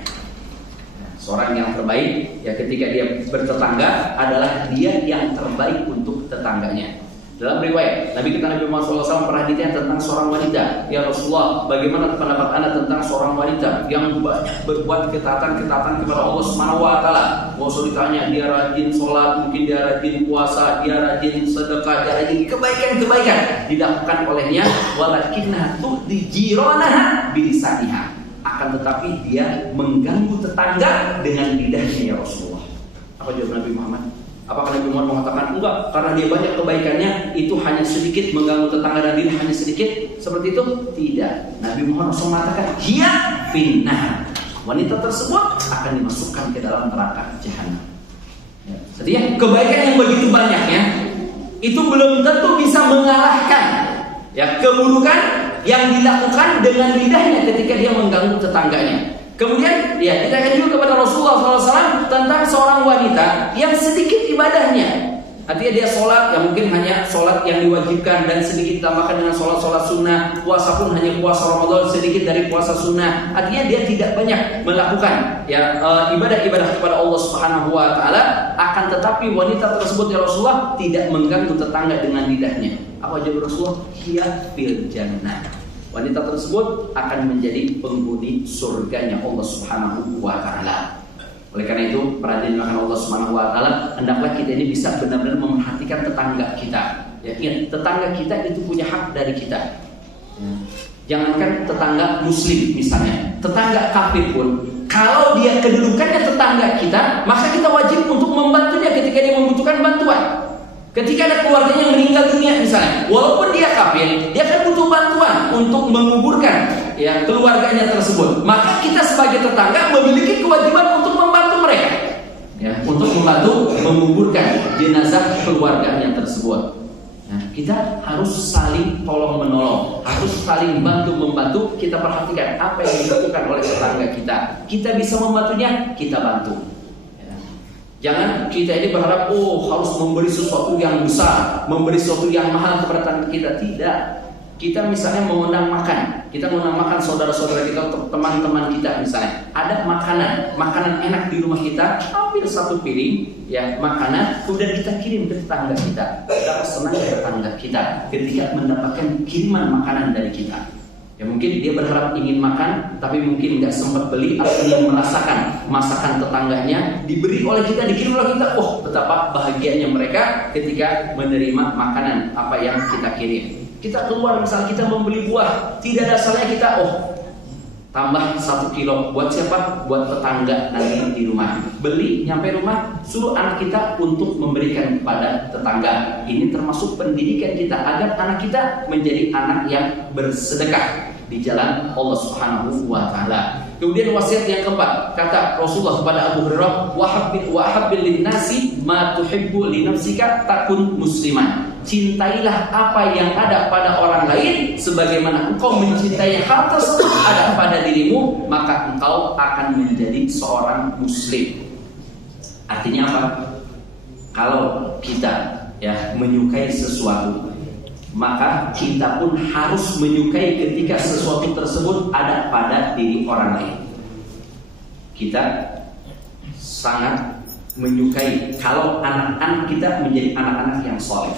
Seorang yang terbaik ketika dia bertetangga adalah dia yang terbaik untuk tetangganya. Dalam riwayat Nabi kita Nabi Muhammad SAW pernah ditanya tentang seorang wanita. Ya Rasulullah, bagaimana pendapat Anda tentang seorang wanita yang banyak berbuat ketaatan kepada Allah Subhanahu wa taala? Mau ditanya, dia rajin sholat, mungkin dia rajin puasa, dia rajin sedekah, dia rajin kebaikan dilakukan olehnya, walakinna tu'di jiranaha bilisaniha. Akan tetapi dia mengganggu tetangga dengan lidahnya, ya Rasulullah. Apa jawab Nabi Muhammad? Apakah Nabi Muhammad mengatakan enggak, karena dia banyak kebaikannya itu hanya sedikit, mengganggu tetangga dan diri hanya sedikit? Seperti itu? Tidak. Nabi Muhammad SAW mengatakan, hiya finnah. Wanita tersebut akan dimasukkan ke dalam neraka jahanam. Artinya kebaikan yang begitu banyaknya itu belum tentu bisa mengalahkan keburukan yang dilakukan dengan lidahnya ketika dia mengganggu tetangganya. Kemudian kita juga kepada Rasulullah SAW tentang seorang wanita yang sedikit ibadahnya. Artinya dia sholat mungkin hanya sholat yang diwajibkan dan sedikit ditambahkan dengan sholat sunnah. Puasa pun hanya puasa Ramadan sedikit dari puasa sunnah. Artinya dia tidak banyak melakukan ibadah-ibadah kepada Allah Subhanahu wa taala. Akan tetapi wanita tersebut ya Rasulullah tidak mengganggu tetangga dengan lidahnya. Apa jawab Rasulullah? Hiya fil jannah. Wanita tersebut akan menjadi penghuni surganya Allah Subhanahu wa taala. Oleh karena itu, para jemaah Allah Subhanahu wa taala, hendaklah kita ini bisa benar-benar memperhatikan tetangga kita. Ingat, tetangga kita itu punya hak dari kita. Jangankan tetangga muslim misalnya, tetangga kafir pun, kalau dia kedudukannya tetangga kita, maka kita wajib untuk membantunya ketika dia membutuhkan bantuan. Ketika ada keluarganya yang meninggal dunia misalnya, walaupun dia kafir, dia kan butuh bantuan untuk menguburkan keluarganya tersebut. Maka kita sebagai tetangga memiliki kewajiban untuk membantu mereka, untuk membantu menguburkan jenazah keluarganya tersebut. Nah, kita harus saling tolong menolong, harus saling bantu membantu. Kita perhatikan apa yang dilakukan oleh tetangga kita. Kita bisa membantunya, kita bantu. Jangan kita ini berharap harus memberi sesuatu yang besar, memberi sesuatu yang mahal kepada tetangga kita. Tidak. Kita misalnya mengundang makan, kita mengundang makan saudara-saudara kita, teman-teman kita misalnya. Ada makanan enak di rumah kita, ambil satu piring makanan, kemudian kita kirim ke tetangga kita. Betapa senang tetangga kita ketika mendapatkan kiriman makanan dari kita. Ya mungkin dia berharap ingin makan, tapi mungkin nggak sempat beli atau ingin merasakan masakan tetangganya diberi oleh kita, dikirim oleh kita. Oh, betapa bahagianya mereka ketika menerima makanan apa yang kita kirim. Kita keluar misalnya kita membeli buah, tidak ada salahnya kita tambah 1 kilo buat siapa? Buat tetangga nanti di rumah. Beli, nyampe rumah, suruh anak kita untuk memberikan kepada tetangga. Ini termasuk pendidikan kita agar anak kita menjadi anak yang bersedekah di jalan Allah Subhanahu wa taala. Kemudian wasiat yang keempat, kata Rasulullah kepada Abu Hurairah, wa habbil linnasi ma tuhibbu li nafsika takun musliman. Cintailah apa yang ada pada orang lain sebagaimana engkau mencintai hal tersebut ada pada dirimu, maka engkau akan menjadi seorang muslim. Artinya apa? Kalau kita menyukai sesuatu, maka kita pun harus menyukai ketika sesuatu tersebut ada pada diri orang lain. Kita sangat menyukai kalau anak-anak kita menjadi anak-anak yang soleh,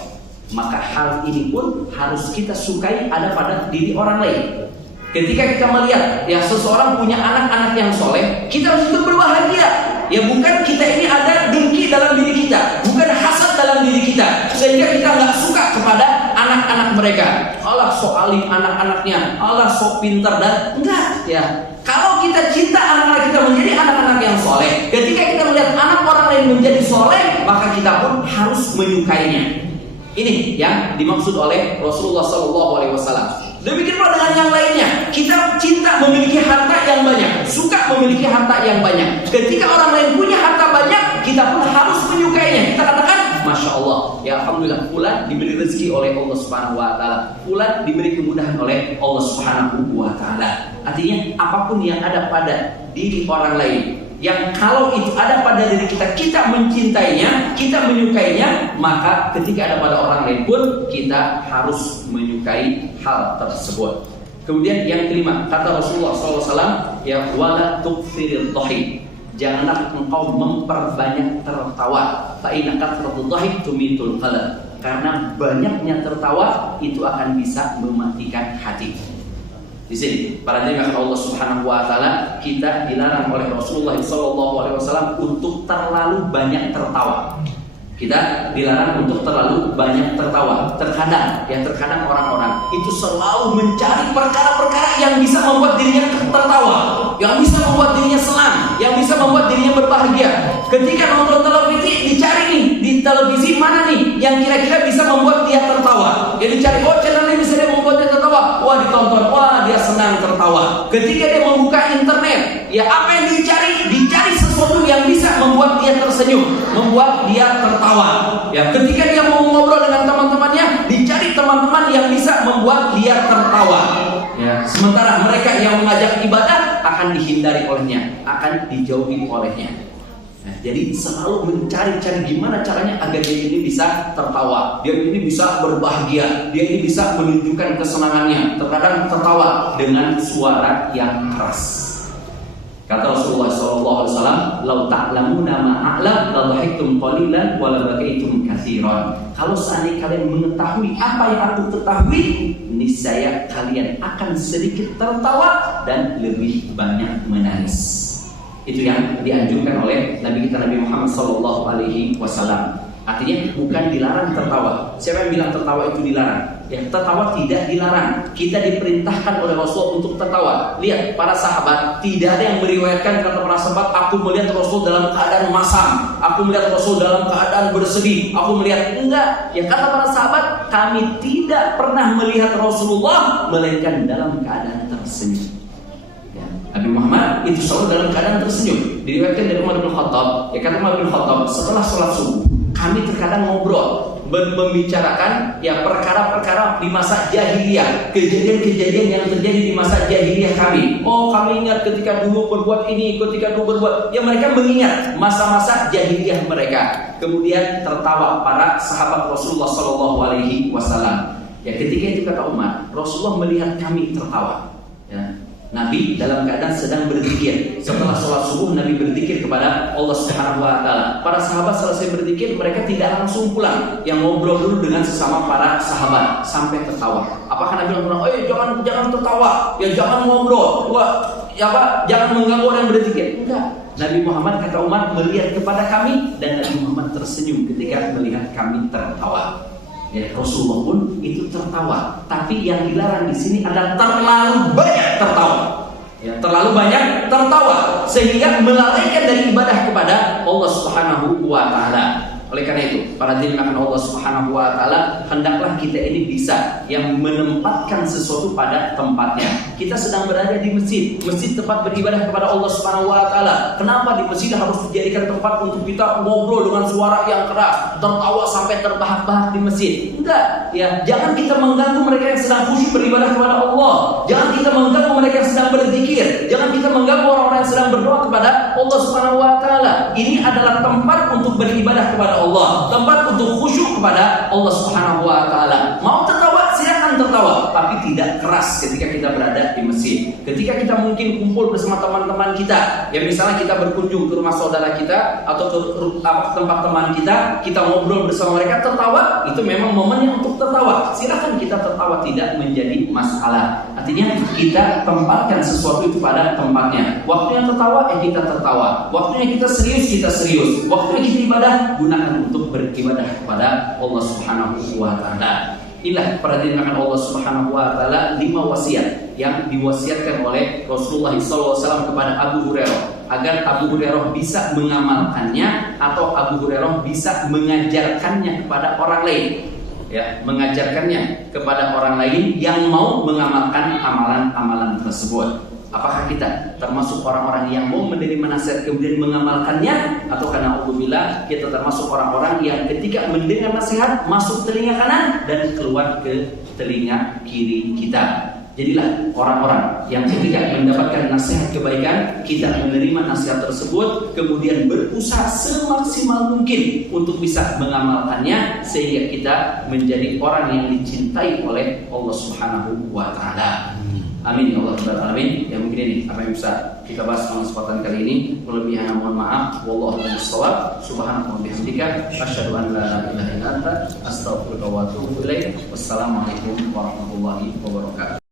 maka hal ini pun harus kita sukai ada pada diri orang lain. Ketika kita melihat seseorang punya anak-anak yang soleh, kita harus ikut berbahagia. Ya bukan kita ini ada dengki dalam diri kita, bukan hasad dalam diri kita, sehingga kita nggak suka kepada anak-anak mereka. Allah sok alim anak-anaknya, Allah sok pintar dan enggak ya. Kalau kita cinta anak-anak kita menjadi anak-anak yang soleh, ketika kita melihat anak orang lain menjadi soleh, maka kita pun harus menyukainya. Ini yang dimaksud oleh Rasulullah SAW. Demikian pula dengan yang lainnya. Kita cinta memiliki harta yang banyak, suka memiliki harta yang banyak. Ketika orang lain punya harta banyak, kita pun harus menyukainya. Kita katakan, Masya Allah, ya Alhamdulillah, fulan diberi rezeki oleh Allah Subhanahu wa taala, fulan diberi kemudahan oleh Allah Subhanahu wa taala. Artinya apapun yang ada pada diri orang lain, yang kalau itu ada pada diri kita, kita mencintainya, kita menyukainya, maka ketika ada pada orang lain pun kita harus menyukai hal tersebut. Kemudian yang kelima, kata Rasulullah SAW, ya wala tukfiril dhahik. Janganlah engkau memperbanyak tertawa. Fa inna kathratul dhahik tumitul qalb. Karena banyaknya tertawa itu akan bisa mematikan hati. Di sini para jemaah Allah Subhanahu wa taala, kita dilarang oleh Rasulullah SAW untuk terlalu banyak tertawa. Kita dilarang untuk terlalu banyak tertawa. Terkadang orang-orang itu selalu mencari perkara-perkara yang bisa membuat dirinya tertawa, yang bisa membuat dirinya senang, yang bisa membuat dirinya berbahagia. Ketika nonton televisi, dicari nih di televisi mana nih yang kira-kira bisa membuat dia tertawa. Ya dicari, channel ini bisa dia membuat dia tertawa. Wah, ditonton, wah dia senang tertawa. Ketika dia membuka internet, ya apa yang dicari? Dicari sesuatu yang bisa membuat dia tersenyum, membuat dia tertawa. Ya, ketika dia mau ngobrol dengan teman-temannya, dicari teman-teman yang bisa membuat dia tertawa. Ya, sementara mereka yang mengajak ibadah akan dihindari olehnya, akan dijauhi olehnya. Nah, jadi selalu mencari-cari gimana caranya agar dia ini bisa tertawa, dia ini bisa berbahagia, dia ini bisa menunjukkan kesenangannya. Terkadang tertawa dengan suara yang keras. Kata Rasulullah SAW, "Lau ta'lamuna ma a'lam, la dhahiktum qalilan wa la bakaitum katsiran." Kalau seandainya kalian mengetahui apa yang aku ketahui, niscaya kalian akan sedikit tertawa dan lebih banyak menangis. Itu yang dianjurkan oleh Nabi kita Nabi Muhammad SAW. Artinya bukan dilarang tertawa. Siapa yang bilang tertawa itu dilarang? Ya, tertawa tidak dilarang. Kita diperintahkan oleh Rasul untuk tertawa. Lihat para sahabat, tidak ada yang meriwayatkan kata para sahabat, aku melihat Rasul dalam keadaan masam, aku melihat Rasul dalam keadaan bersedih, aku melihat, enggak. Ya, kata para sahabat, kami tidak pernah melihat Rasulullah melainkan dalam keadaan tersenyum. Ya, Nabi Muhammad itu selalu dalam keadaan tersenyum. Diriwayatkan dari Umar bin Khattab. Ya, kata Umar bin Khattab, setelah sholat subuh kami terkadang ngobrol, membicarakan ya perkara-perkara di masa jahiliyah, kejadian-kejadian yang terjadi di masa jahiliyah kami. Oh, kami ingat ketika dulu berbuat ini, ketika dulu berbuat. Ya, mereka mengingat masa-masa jahiliyah mereka. Kemudian tertawa para sahabat Rasulullah SAW. Ya, ketika itu kata Umar, Rasulullah melihat kami tertawa. Ya, Nabi dalam keadaan sedang berzikir. Setelah sholat subuh Nabi berzikir kepada Allah Subhanahu wa taala. Para sahabat selesai berzikir, mereka tidak langsung pulang. Yang ngobrol dulu dengan sesama para sahabat sampai tertawa. Apakah Nabi bilang, jangan tertawa, ya jangan ngobrol. Jangan mengganggu orang berzikir. Enggak. Nabi Muhammad, kata Umar, melihat kepada kami dan Nabi Muhammad tersenyum ketika melihat kami tertawa. Ya, Rasulullah pun itu tertawa. Tapi yang dilarang di sini adalah terlalu banyak tertawa. Ya, terlalu banyak tertawa sehingga melalaikan dari ibadah kepada Allah Subhanahu wa taala. Oleh karena itu, para jemaah Allah Subhanahu wa taala, hendaklah kita ini bisa yang menempatkan sesuatu pada tempatnya. Kita sedang berada di masjid. Masjid tempat beribadah kepada Allah Subhanahu wa taala. Kenapa di masjid harus dijadikan tempat untuk kita ngobrol dengan suara yang keras, tertawa sampai terbahak-bahak di masjid? Enggak, ya. Jangan kita mengganggu mereka yang sedang khusyuk beribadah kepada Allah. Jangan kita mengganggu mereka yang sedang berzikir. Jangan kita mengganggu orang-orang yang sedang berdoa kepada Allah Subhanahu wa taala. Ini adalah tempat untuk beribadah kepada Allah, tempat untuk khusyuk kepada Allah Subhanahu wa taala. Mau tertawa, silakan tertawa, tapi tidak keras ketika kita berada di masjid. Ketika kita mungkin kumpul bersama teman-teman kita, ya misalnya kita berkunjung ke rumah saudara kita atau ke tempat teman kita ngobrol bersama mereka, tertawa, itu memang momennya untuk tertawa. Silakan kita tertawa, tidak menjadi masalah. Artinya kita tempatkan sesuatu itu pada tempatnya. Waktunya tertawa, kita tertawa. Waktunya kita serius. Waktunya kita ibadah, gunakan untuk beribadah kepada Allah Subhanahu wa taala. Inilah para jemaah Allah Subhanahu wa taala 5 wasiat yang diwasiatkan oleh Rasulullah SAW kepada Abu Hurairah agar Abu Hurairah bisa mengamalkannya atau Abu Hurairah bisa mengajarkannya kepada orang lain. Ya, mengajarkannya kepada orang lain yang mau mengamalkan amalan-amalan tersebut. Apakah kita termasuk orang-orang yang mau menerima nasihat kemudian mengamalkannya, atau karena alhamdulillah kita termasuk orang-orang yang ketika mendengar nasihat masuk telinga kanan dan keluar ke telinga kiri kita? Jadilah orang-orang yang ketika mendapatkan nasihat kebaikan, kita menerima nasihat tersebut kemudian berusaha semaksimal mungkin untuk bisa mengamalkannya sehingga kita menjadi orang yang dicintai oleh Allah Subhanahu wa taala. Amin ya Allah Rabbal Alamin. Ya, mungkin ini apa yang bisa kita bahas dalam kesempatan kali ini. Kelebihannya mohon maaf. Wallahu a'lam bishawab. Subhanallah wa bihamdika asyhadu an la ilaha illa anta astaghfiruka wa atubu ilaik. Wassalamualaikum warahmatullahi wabarakatuh.